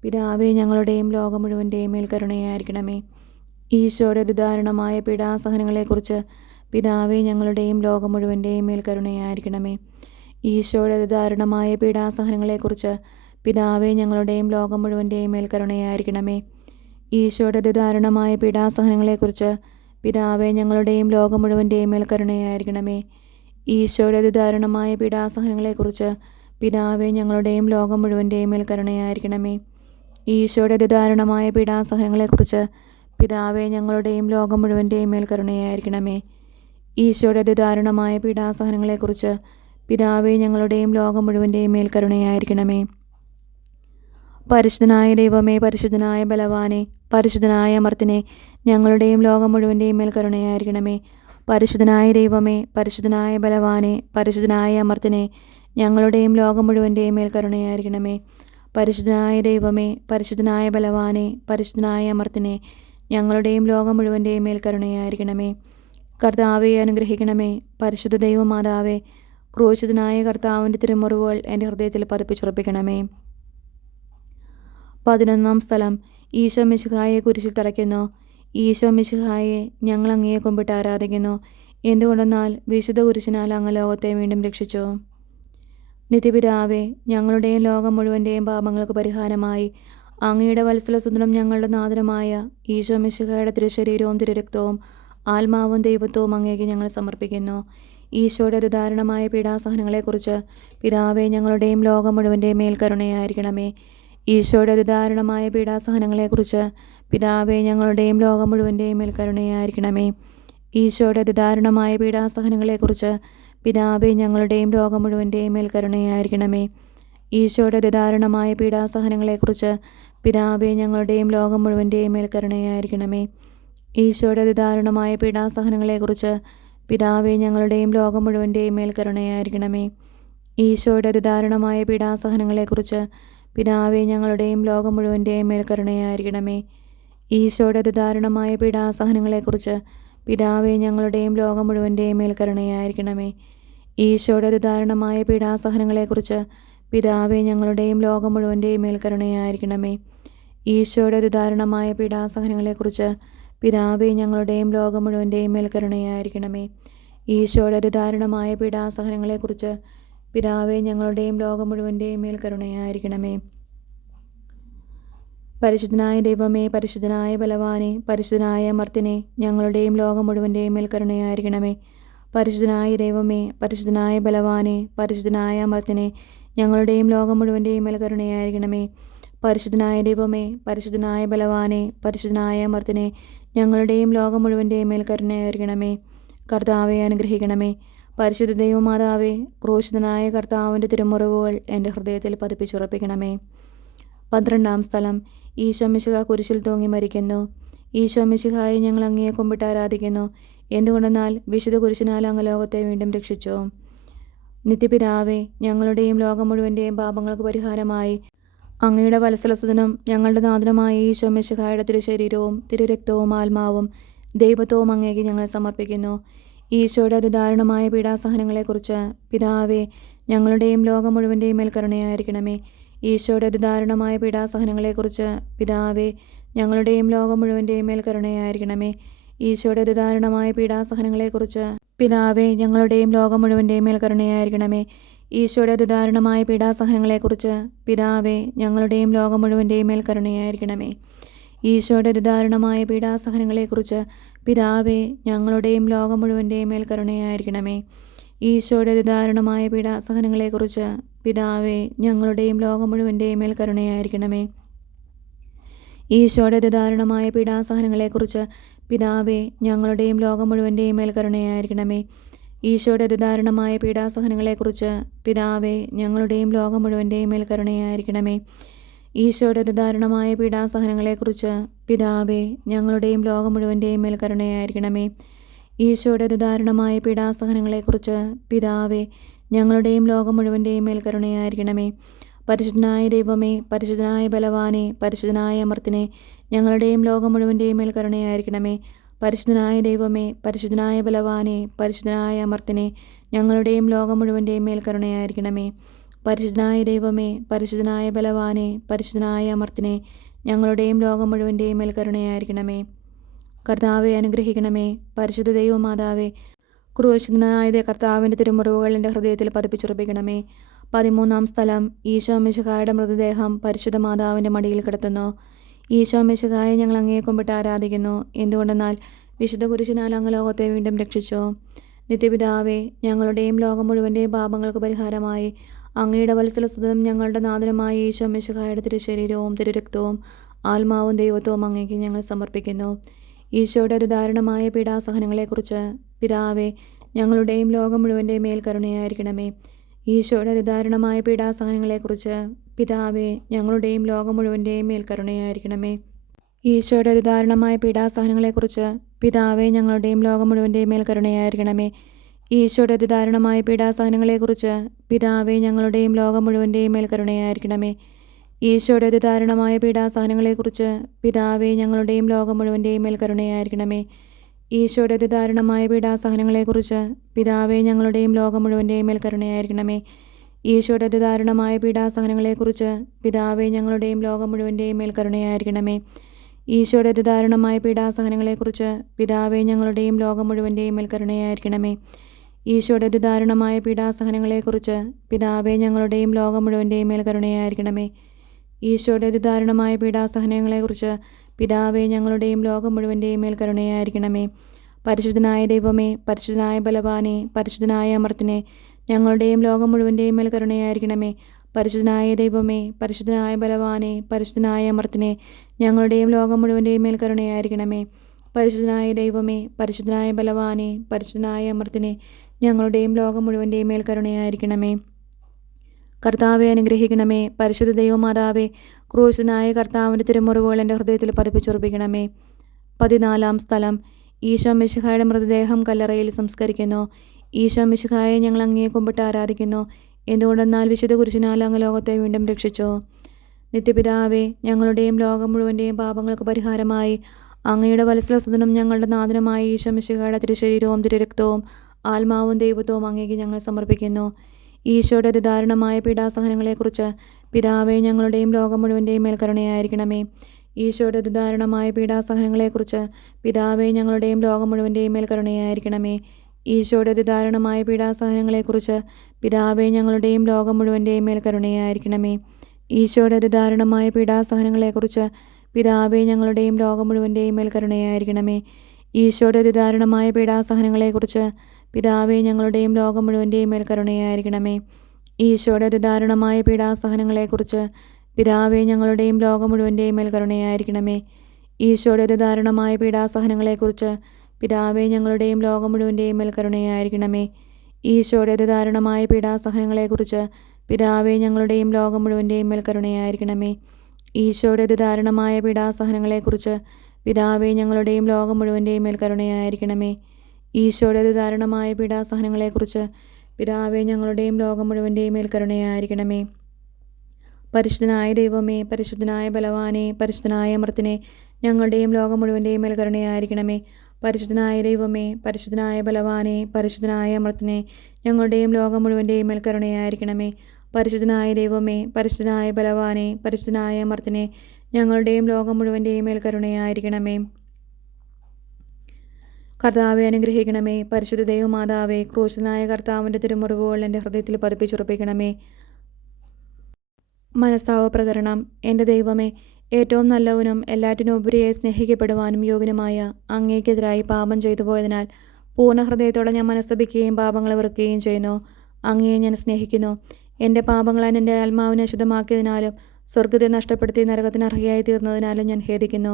പിതാവേ ഞങ്ങളുടെയും ലോകം മുഴുവൻ്റെയും മേൽ കരുണയായിരിക്കണമേ. ഈശോയുടെ അതിദാരുണമായ പീഡാസഹനങ്ങളെക്കുറിച്ച് പിതാവേ ഞങ്ങളുടെയും ലോകം മുഴുവൻ്റെയും മേൽ കരുണയായിരിക്കണമേ. ഈശോയുടെ അതിദാരുണമായ പീഡാസഹനങ്ങളെക്കുറിച്ച് പിതാവേ ഞങ്ങളുടെയും ലോകം മുഴുവൻ്റെയും മേൽ കരുണയായിരിക്കണമേ. ഈശോയുടെ അതിദാരുണമായ പീഡാസഹനങ്ങളെക്കുറിച്ച് പിതാവേ ഞങ്ങളുടെയും ലോകം മുഴുവൻ്റെയും മേൽ കരുണയായിരിക്കണമേ. ഈശോയുടെ അതിദാരുണമായ പീഡാസഹനങ്ങളെക്കുറിച്ച് പിതാവേ ഞങ്ങളുടെയും ലോകം മുഴുവൻ്റെയും മേൽ കരുണയായിരിക്കണമേ. ഈശോയുടെ അതിദാരുണമായ പീഡാസഹനങ്ങളെക്കുറിച്ച് പിതാവേ ഞങ്ങളുടെയും ലോകം മുഴുവൻ്റെയും മേൽ കരുണയായിരിക്കണമേ. ഈശോയുടെ അതിദാരുണമായ പീഡാസഹനങ്ങളെക്കുറിച്ച് പിതാവേ ഞങ്ങളുടെയും ലോകം മുഴുവൻ്റെയും മേൽ കരുണയായിരിക്കണമേ. പരിശുദ്ധനായ ദൈവമേ, പരിശുദ്ധനായ ബലവാനെ, പരിശുദ്ധനായ അമർത്തിനെ, ഞങ്ങളുടെയും ലോകം മുഴുവൻ്റെയും മേൽ കരുണയായിരിക്കണമേ. പരിശുദ്ധനായ ദൈവമേ, പരിശുദ്ധനായ ബലവാനെ, പരിശുദ്ധനായ അമർത്തിനെ, ഞങ്ങളുടെയും ലോകം മുഴുവൻ്റെയും മേൽ കരുണയായിരിക്കണമേ. പരിശുദ്ധനായ ദൈവമേ, പരിശുദ്ധനായ ബലവാനെ, പരിശുദ്ധനായ അമർത്തിനെ, ഞങ്ങളുടെയും ലോകം മുഴുവൻ്റെയും മേൽ കരുണയായിരിക്കണമേ. കർത്താവെ അനുഗ്രഹിക്കണമേ. പരിശുദ്ധ ദൈവമാതാവേ, ക്രൂശിതനായ കർത്താവിൻ്റെ തിരുമുറിവുകൾ എൻ്റെ ഹൃദയത്തിൽ പതിപ്പിച്ചുറപ്പിക്കണമേ. 11-ാം സ്ഥലം. ഈശോ മിശിഹായെ കുരിശിൽ തറയ്ക്കുന്നു. ഈശോ മിശിഹായെ ഞങ്ങൾ അങ്ങയെ കുമ്പിട്ട് ആരാധിക്കുന്നു. എന്തുകൊണ്ടെന്നാൽ വിശുദ്ധ കുരിശിനാൽ അങ്ങ് ലോകത്തെ വീണ്ടും രക്ഷിച്ചു. നിത്യപിതാവേ, ഞങ്ങളുടെയും ലോകം മുഴുവൻ്റെയും പാപങ്ങൾക്ക് പരിഹാരമായി അങ്ങയുടെ വത്സലസുന്ദരം ഞങ്ങളുടെ നാഥനുമായ ഈശോ മിശിഹായുടെ തിരുശരീരവും തിരുരക്തവും ആത്മാവും ദൈവത്വവും അങ്ങേക്ക് ഞങ്ങൾ സമർപ്പിക്കുന്നു. ഈശോയുടെ അതിദാരുണമായ പീഡാസഹനങ്ങളെക്കുറിച്ച് പിതാവേ ഞങ്ങളുടെയും ലോകം മുഴുവൻ്റെയും മേൽ കരുണയായിരിക്കണമേ. ഈശോയുടെ അതിദാരുണമായ പീഡാസഹനങ്ങളെക്കുറിച്ച് പിതാവേ ഞങ്ങളുടെയും ലോകം മുഴുവൻ്റെയും മേൽ കരുണയായിരിക്കണമേ. ഈശോയുടെ അതിദാരുണമായ പീഡാസഹനങ്ങളെക്കുറിച്ച് പിതാവേ ഞങ്ങളുടെയും ലോകം മുഴുവൻ്റെയും മേൽ കരുണയായിരിക്കണമേ. ഈശോയുടെ അതിദാരുണമായ പീഡാസഹനങ്ങളെക്കുറിച്ച് പിതാവേ ഞങ്ങളുടെയും ലോകം മുഴുവൻ്റെയും മേൽ കരുണയായിരിക്കണമേ. ഈശോയുടെ അതിദാരുണമായ പീഡാസഹനങ്ങളെക്കുറിച്ച് പിതാവേ ഞങ്ങളുടെയും ലോകം മുഴുവൻ്റെയും മേൽ കരുണയായിരിക്കണമേ. ഈശോയുടെ അതിദാരുണമായ പീഡാസഹനങ്ങളെക്കുറിച്ച് പിതാവേ ഞങ്ങളുടെയും ലോകം മുഴുവൻ്റെയും മേൽ കരുണയായിരിക്കണമേ. ഈശോയുടെ അതിദാരുണമായ പീഡാസഹനങ്ങളെക്കുറിച്ച് പിതാവേ ഞങ്ങളുടെയും ലോകം മുഴുവൻ്റെയും മേൽ കരുണയായിരിക്കണമേ. ഈശോയുടെ അതിദാരുണമായ പീഡാസഹനങ്ങളെക്കുറിച്ച് പിതാവേ ഞങ്ങളുടെയും ലോകം മുഴുവൻ്റെയും മേൽ കരുണയായിരിക്കണമേ. ഈശോയുടെ അതിദാരുണമായ പീഡാസഹനങ്ങളെക്കുറിച്ച് പിതാവേ ഞങ്ങളുടെയും ലോകം മുഴുവൻ്റെയും മേൽ കരുണയായിരിക്കണമേ. ഈശോയുടെ അതിദാരുണമായ പീഡാസഹനങ്ങളെക്കുറിച്ച് പിതാവേ ഞങ്ങളുടെയും ലോകം മുഴുവൻ്റെയും മേൽ കരുണയായിരിക്കണമേ. പരിശുദ്ധനായ ദൈവമേ, പരിശുദ്ധനായ ബലവാനെ, പരിശുദ്ധനായ അമർത്തിനെ, ഞങ്ങളുടെയും ലോകം മുഴുവൻ്റെയും മേൽ കരുണയായിരിക്കണമേ. പരിശുദ്ധനായ ദൈവമേ, പരിശുദ്ധനായ ബലവാനെ, പരിശുദ്ധനായ അമർത്തിനെ, ഞങ്ങളുടെയും ലോകം മുഴുവൻ്റെയും മേൽ കരുണയായിരിക്കണമേ. പരിശുദ്ധനായ ദൈവമേ, പരിശുദ്ധനായ ബലവാനെ, പരിശുദ്ധനായ അമർത്തിനെ, ഞങ്ങളുടെയും ലോകം മുഴുവൻ്റെയും മേൽ കരുണയായിരിക്കണമേ. കർത്താവെ അനുഗ്രഹിക്കണമേ. പരിശുദ്ധ ദൈവമാതാവേ, ക്രൂശിതനായ കർത്താവിൻ്റെ തിരുമുറിവുകൾ എൻ്റെ ഹൃദയത്തിൽ പതിപ്പിച്ചുറപ്പിക്കണമേ. 12 സ്ഥലം. ഈശോ മിശിഹ കുരിശിൽ തൂങ്ങി മരിക്കുന്നു. ഈശോ മിശിഹായെ ഞങ്ങൾ അങ്ങയെ കുമ്പിട്ട് ആരാധിക്കുന്നു. എന്തുകൊണ്ടെന്നാൽ വിശുദ്ധ കുരിശിനാൽ അങ്ങ് ലോകത്തെ വീണ്ടും രക്ഷിച്ചു. നിത്യപിതാവേ, ഞങ്ങളുടെയും ലോകം മുഴുവൻ്റെയും പാപങ്ങൾക്ക് പരിഹാരമായി അങ്ങയുടെ വത്സലസുതനും ഞങ്ങളുടെ നാഥനുമായ ഈശോ മിശിഹായുടെ തിരുശരീരവും തിരുരക്തവും ആത്മാവും ദൈവത്വവും അങ്ങേക്ക് ഞങ്ങൾ സമർപ്പിക്കുന്നു. ഈശോയുടെ അതിദാരുണമായ പീഡാസഹനങ്ങളെക്കുറിച്ച് പിതാവേ, ഞങ്ങളുടെയും ലോകം മുഴുവൻ്റെയും മേൽ കരുണയായിരിക്കണമേ. ഈശോയുടെ അതിദാരുണമായ പീഡാസഹനങ്ങളെക്കുറിച്ച് പിതാവേ, ഞങ്ങളുടെയും ലോകം മുഴുവൻ്റെയും മേൽ കരുണയായിരിക്കണമേ. ഈശോയുടെ അതിദാരുണമായ പീഡാസഹനങ്ങളെക്കുറിച്ച് പിതാവേ, ഞങ്ങളുടെയും ലോകം മുഴുവൻ്റെയും മേൽ കരുണയായിരിക്കണമേ. ഈശോയുടെ അതിദാരുണമായ പീഡാസഹനങ്ങളെക്കുറിച്ച് പിതാവേ, ഞങ്ങളുടെയും ലോകം മുഴുവൻ്റെയും മേൽ കരുണയായിരിക്കണമേ. ഈശോയുടെ അതിദാരുണമായ പീഡാസഹനങ്ങളെക്കുറിച്ച് പിതാവേ, ഞങ്ങളുടെയും ലോകം മുഴുവൻ്റെയും മേൽ കരുണയായിരിക്കണമേ. ഈശോയുടെ അതിദാരുണമായ പീഡാസഹനങ്ങളെക്കുറിച്ച് പിതാവേ, ഞങ്ങളുടെയും ലോകം മുഴുവൻ്റെയും മേൽ കരുണയായിരിക്കണമേ. ഈശോയുടെ അതിദാരുണമായ പീഡാസഹനങ്ങളെക്കുറിച്ച് പിതാവേ, ഞങ്ങളുടെയും ലോകം മുഴുവൻ്റെയും മേൽ കരുണയായിരിക്കണമേ. ഈശോയുടെ അതിദാരുണമായ പീഡാസഹനങ്ങളെക്കുറിച്ച് പിതാവേ, ഞങ്ങളുടെയും ലോകം മുഴുവൻ്റെയും മേൽ കരുണയായിരിക്കണമേ. ഈശോയുടെ അതിദാരുണമായ പീഡാസഹനങ്ങളെക്കുറിച്ച് പിതാവേ, ഞങ്ങളുടെയും ലോകം മുഴുവൻ്റെയും മേൽ കരുണയായിരിക്കണമേ. ഈശോയുടെ അതിദാരുണമായ പീഡാസഹനങ്ങളെക്കുറിച്ച് പിതാവേ, ഞങ്ങളുടെയും ലോകം മുഴുവൻ്റെയും മേൽ കരുണയായിരിക്കണമേ. പരിശുദ്ധനായ ദൈവമേ, പരിശുദ്ധനായ ബലവാനെ, പരിശുദ്ധനായ അമർത്തിനെ, ഞങ്ങളുടെയും ലോകം മുഴുവൻ്റെയും മേൽ കരുണയായിരിക്കണമേ. പരിശുദ്ധനായ ദൈവമേ, പരിശുദ്ധനായ ബലവാനെ, പരിശുദ്ധനായ അമർത്തിനെ, ഞങ്ങളുടെയും ലോകം മുഴുവൻ്റെയും മേൽ കരുണയായിരിക്കണമേ. പരിശുദ്ധനായ ദൈവമേ, പരിശുദ്ധനായ ബലവാനെ, പരിശുദ്ധനായ അമർത്തിനെ, ഞങ്ങളുടെയും ലോകം മുഴുവൻ്റെയും മേൽ കരുണയായിരിക്കണമേ. കർത്താവെ അനുഗ്രഹിക്കണമേ. പരിശുദ്ധ ദൈവമാതാവേ, ക്രൂശിതനായ കർത്താവിൻ്റെ തിരുമുറിവുകൾ എൻ്റെ ഹൃദയത്തിൽ പതിപ്പിച്ചുറപ്പിക്കണമേ. 13 സ്ഥലം. ഈശോ മിശിഹായുടെ മൃതദേഹം പരിശുദ്ധ മാതാവിൻ്റെ മടിയിൽ കിടത്തുന്നു. ഈശോ മിശിഹായെ ഞങ്ങൾ അങ്ങയെ കുമ്പിട്ട് ആരാധിക്കുന്നു. എന്തുകൊണ്ടെന്നാൽ വിശുദ്ധ കുരിശിനാൽ അങ്ങ് ലോകത്തെ വീണ്ടും രക്ഷിച്ചു. നിത്യപിതാവേ, ഞങ്ങളുടെയും ലോകം മുഴുവൻ്റെയും പാപങ്ങൾക്ക് പരിഹാരമായി അങ്ങയുടെ വത്സലസുതനും ഞങ്ങളുടെ നാഥനുമായ ഈശോ മിശിഹായുടെ തിരുശരീരവും തിരുരക്തവും ആത്മാവും ദൈവത്വവും അങ്ങേക്ക് ഞങ്ങൾ സമർപ്പിക്കുന്നു. ഈശോയുടെ അതിദാരുണമായ പീഡാസഹനങ്ങളെക്കുറിച്ച് പിതാവേ, ഞങ്ങളുടെയും ലോകം മുഴുവൻ്റെയും മേൽ കരുണയായിരിക്കണമേ. ഈശോയുടെ അതിദാരുണമായ പീഡാസഹനങ്ങളെക്കുറിച്ച് പിതാവേ, ഞങ്ങളുടെയും ലോകം മുഴുവൻ്റെയും മേൽ കരുണയായിരിക്കണമേ. ഈശോയുടെ അതിദാരുണമായ പീഡാസഹനങ്ങളെക്കുറിച്ച് പിതാവേ, ഞങ്ങളുടെയും ലോകം മുഴുവൻ്റെയും മേൽ കരുണയായിരിക്കണമേ. ഈശോയുടെ അതിദാരുണമായ പീഡാസഹനങ്ങളെക്കുറിച്ച് പിതാവേ, ഞങ്ങളുടെയും ലോകം മുഴുവൻ്റെയും മേൽ കരുണയായിരിക്കണമേ. ഈശോയുടെ അതിദാരുണമായ പീഡാസഹനങ്ങളെക്കുറിച്ച് പിതാവേ, ഞങ്ങളുടെയും ലോകം മുഴുവൻ്റെയും മേൽ കരുണയായിരിക്കണമേ. ഈശോയുടെ അതിദാരുണമായ പീഡാസഹനങ്ങളെക്കുറിച്ച് പിതാവേ, ഞങ്ങളുടെയും ലോകം മുഴുവൻ്റെയും മേൽ കരുണയായിരിക്കണമേ. ഈശോയുടെ അതിദാരുണമായ പീഡാസഹനങ്ങളെക്കുറിച്ച് പിതാവേ, ഞങ്ങളുടെയും ലോകം മുഴുവൻ്റെയും മേൽ കരുണയായിരിക്കണമേ. ഈശോയുടെ അതിദാരുണമായ പീഡാസഹനങ്ങളെക്കുറിച്ച് പിതാവേ, ഞങ്ങളുടെയും ലോകം മുഴുവൻ്റെയും മേൽ കരുണയായിരിക്കണമേ. ഈശോയുടെ അതിദാരുണമായ പീഡാസഹനങ്ങളെക്കുറിച്ച് പിതാവേ, ഞങ്ങളുടെയും ലോകം മുഴുവൻ്റെയും മേൽ കരുണയായിരിക്കണമേ. ഈശോയുടെ അതിദാരുണമായ പീഡാസഹനങ്ങളെക്കുറിച്ച് പിതാവേ, ഞങ്ങളുടെയും ലോകം മുഴുവൻ്റെയും മേൽ കരുണയായിരിക്കണമേ. പരിശുദ്ധനായ ദൈവമേ, പരിശുദ്ധനായ ബലവാനെ, പരിശുദ്ധനായ അമർത്തിനെ, ഞങ്ങളുടെയും ലോകം മുഴുവൻ്റെയും മേൽ കരുണയായിരിക്കണമേ. പരിശുദ്ധനായ ദൈവമേ, പരിശുദ്ധനായ ബലവാനെ, പരിശുദ്ധനായ അമർത്തിനെ, ഞങ്ങളുടെയും ലോകം മുഴുവൻ്റെയും മേൽ കരുണയായിരിക്കണമേ. പരിശുദ്ധനായ ദൈവമേ, പരിശുദ്ധനായ ബലവാനെ, പരിശുദ്ധനായ അമർത്തിനെ, ഞങ്ങളുടെയും ലോകം മുഴുവൻ്റെയും മേൽ കരുണയായിരിക്കണമേ. കർത്താവെ അനുഗ്രഹിക്കണമേ. പരിശുദ്ധ ദൈവമാതാവേ, ക്രൂശിതനായ കർത്താവിൻ്റെ തിരുമുറിവുകൾ എൻ്റെ ഹൃദയത്തിൽ പതിപ്പിച്ചുറപ്പിക്കണമേ. 14 സ്ഥലം. ഈശോ മിശിഹായുടെ മൃതദേഹം കല്ലറയിൽ സംസ്കരിക്കുന്നു. ഈശോ മിശിഹായെ ഞങ്ങൾ അങ്ങയെ കുമ്പിട്ട് ആരാധിക്കുന്നു. എന്തുകൊണ്ടെന്നാൽ വിശുദ്ധ കുരിശിനാൽ അങ്ങ് ലോകത്തെ വീണ്ടും രക്ഷിച്ചു. നിത്യപിതാവേ, ഞങ്ങളുടെയും ലോകം മുഴുവൻ്റെയും പാപങ്ങൾക്ക് പരിഹാരമായി അങ്ങയുടെ വത്സലസുതനും ഞങ്ങളുടെ നാഥനുമായ ഈശോ മിശിഹായുടെ തിരുശരീരവും തിരുരക്തവും ആത്മാവും ദൈവത്വവും അങ്ങേക്ക് ഞങ്ങൾ സമർപ്പിക്കുന്നു. ഈശോയുടെ അതിദാരുണമായ പീഡാസഹനങ്ങളെക്കുറിച്ച് പിതാവേ, ഞങ്ങളുടെയും ലോകം മുഴുവൻ്റെയും മേൽ കരുണയായിരിക്കണമേ. ഈശോയുടെ അതിദാരുണമായ പീഡാസഹനങ്ങളെക്കുറിച്ച് പിതാവേ, ഞങ്ങളുടെയും ലോകം മുഴുവൻ്റെയും മേൽ കരുണയായിരിക്കണമേ. ഈശോയുടെ അതിദാരുണമായ പീഡാസഹനങ്ങളെക്കുറിച്ച് പിതാവേ, ഞങ്ങളുടെയും ലോകം മുഴുവൻ്റെയും മേൽ കരുണയായിരിക്കണമേ. ഈശോയുടെ അതിദാരുണമായ പീഡാസഹനങ്ങളെക്കുറിച്ച് പിതാവേ, ഞങ്ങളുടെയും ലോകം മുഴുവൻ്റെയും മേൽ കരുണയായിരിക്കണമേ. ഈശോയുടെ അതിദാരുണമായ പീഡാസഹനങ്ങളെക്കുറിച്ച് പിതാവേ, ഞങ്ങളുടെയും ലോകം മുഴുവൻ്റെയും മേൽ കരുണയായിരിക്കണമേ. ഈശോയുടെ അതിദാരുണമായ പീഡാസഹനങ്ങളെക്കുറിച്ച് പിതാവേ, ഞങ്ങളുടെയും ലോകം മുഴുവൻ്റെയും മേൽ കരുണയായിരിക്കണമേ. ഈശോയുടെ അതിദാരുണമായ പീഡാസഹനങ്ങളെക്കുറിച്ച് പിതാവേ, ഞങ്ങളുടെയും ലോകം മുഴുവൻ്റെയും മേൽ കരുണയായിരിക്കണമേ. ഈശോയുടെ അതിദാരുണമായ പീഡാസഹനങ്ങളെക്കുറിച്ച് പിതാവേ ഞങ്ങളുടെയും ലോകം മുഴുവൻ്റെയും മേൽ കരുണയായിരിക്കണമേ. ഈശോയുടെ അതിദാരുണമായ പീഡാസഹനങ്ങളെക്കുറിച്ച് പിതാവേ ഞങ്ങളുടെയും ലോകം മുഴുവൻ്റെയും മേൽ കരുണയായിരിക്കണമേ. ഈശോയുടെ അതിദാരുണമായ പീഡാസഹനങ്ങളെക്കുറിച്ച് പിതാവേ ഞങ്ങളുടെയും ലോകം മുഴുവൻ്റെയും മേൽ കരുണയായിരിക്കണമേ. പരിശുദ്ധനായ ദൈവമേ, പരിശുദ്ധനായ ബലവാനെ, പരിശുദ്ധനായ അമർത്തിനെ, ഞങ്ങളുടെയും ലോകം മുഴുവൻ്റെയും മേൽ കരുണയായിരിക്കണമേ. പരിശുദ്ധനായ ദൈവമേ, പരിശുദ്ധനായ ബലവാനെ, പരിശുദ്ധനായ അമർത്തിനെ, ഞങ്ങളുടെയും ലോകം മുഴുവൻ്റെയും മേൽ കരുണയായിരിക്കണമേ. പരിശുദ്ധനായ ദൈവമേ, പരിശുദ്ധനായ ബലവാനെ, പരിശുദ്ധനായ അമർത്തിനെ, ഞങ്ങളുടെയും ലോകം മുഴുവൻ്റെയും മേൽ കരുണയായിരിക്കണമേ. കർത്താവെ അനുഗ്രഹിക്കണമേ. പരിശുദ്ധ ദൈവമാതാവേ, ക്രൂശനായ കർത്താവിൻ്റെ തിരുമുറിവുകൾ എൻ്റെ ഹൃദയത്തിൽ പതിപ്പിച്ചുറപ്പിക്കണമേ. മനസ്താവ പ്രകരണം. എൻ്റെ ദൈവമേ, ഏറ്റവും നല്ലവനും എല്ലാറ്റിനും ഉപരിയായി സ്നേഹിക്കപ്പെടുവാനും യോഗ്യനുമായ അങ്ങേക്കെതിരായി പാപം ചെയ്തു പോയതിനാൽ പൂർണ്ണ ഹൃദയത്തോടെ ഞാൻ മനസ്തപിക്കുകയും പാപങ്ങളെ വെറുക്കുകയും ചെയ്യുന്നു. അങ്ങയെ ഞാൻ സ്നേഹിക്കുന്നു. എൻ്റെ പാപങ്ങളാൽ എൻ്റെ ആത്മാവിനെ അശുദ്ധമാക്കിയതിനാലും സ്വർഗത്തെ നഷ്ടപ്പെടുത്തി നരകത്തിന് അർഹയായി തീർന്നതിനാലും ഞാൻ ഖേദിക്കുന്നു.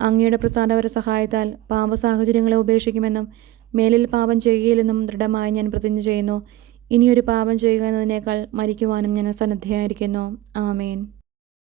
അങ്ങയുടെ പ്രസാദപര സഹായത്താൽ പാപ സാഹചര്യങ്ങളെ ഉപേക്ഷിക്കുമെന്നും മേലിൽ പാപം ചെയ്യുകയില്ലെന്നും ദൃഢമായി ഞാൻ പ്രതിജ്ഞ ചെയ്യുന്നു. ഇനിയൊരു പാപം ചെയ്യുക എന്നതിനേക്കാൾ മരിക്കുവാനും ഞാൻ സന്നദ്ധയായിരിക്കുന്നു. ആമേൻ.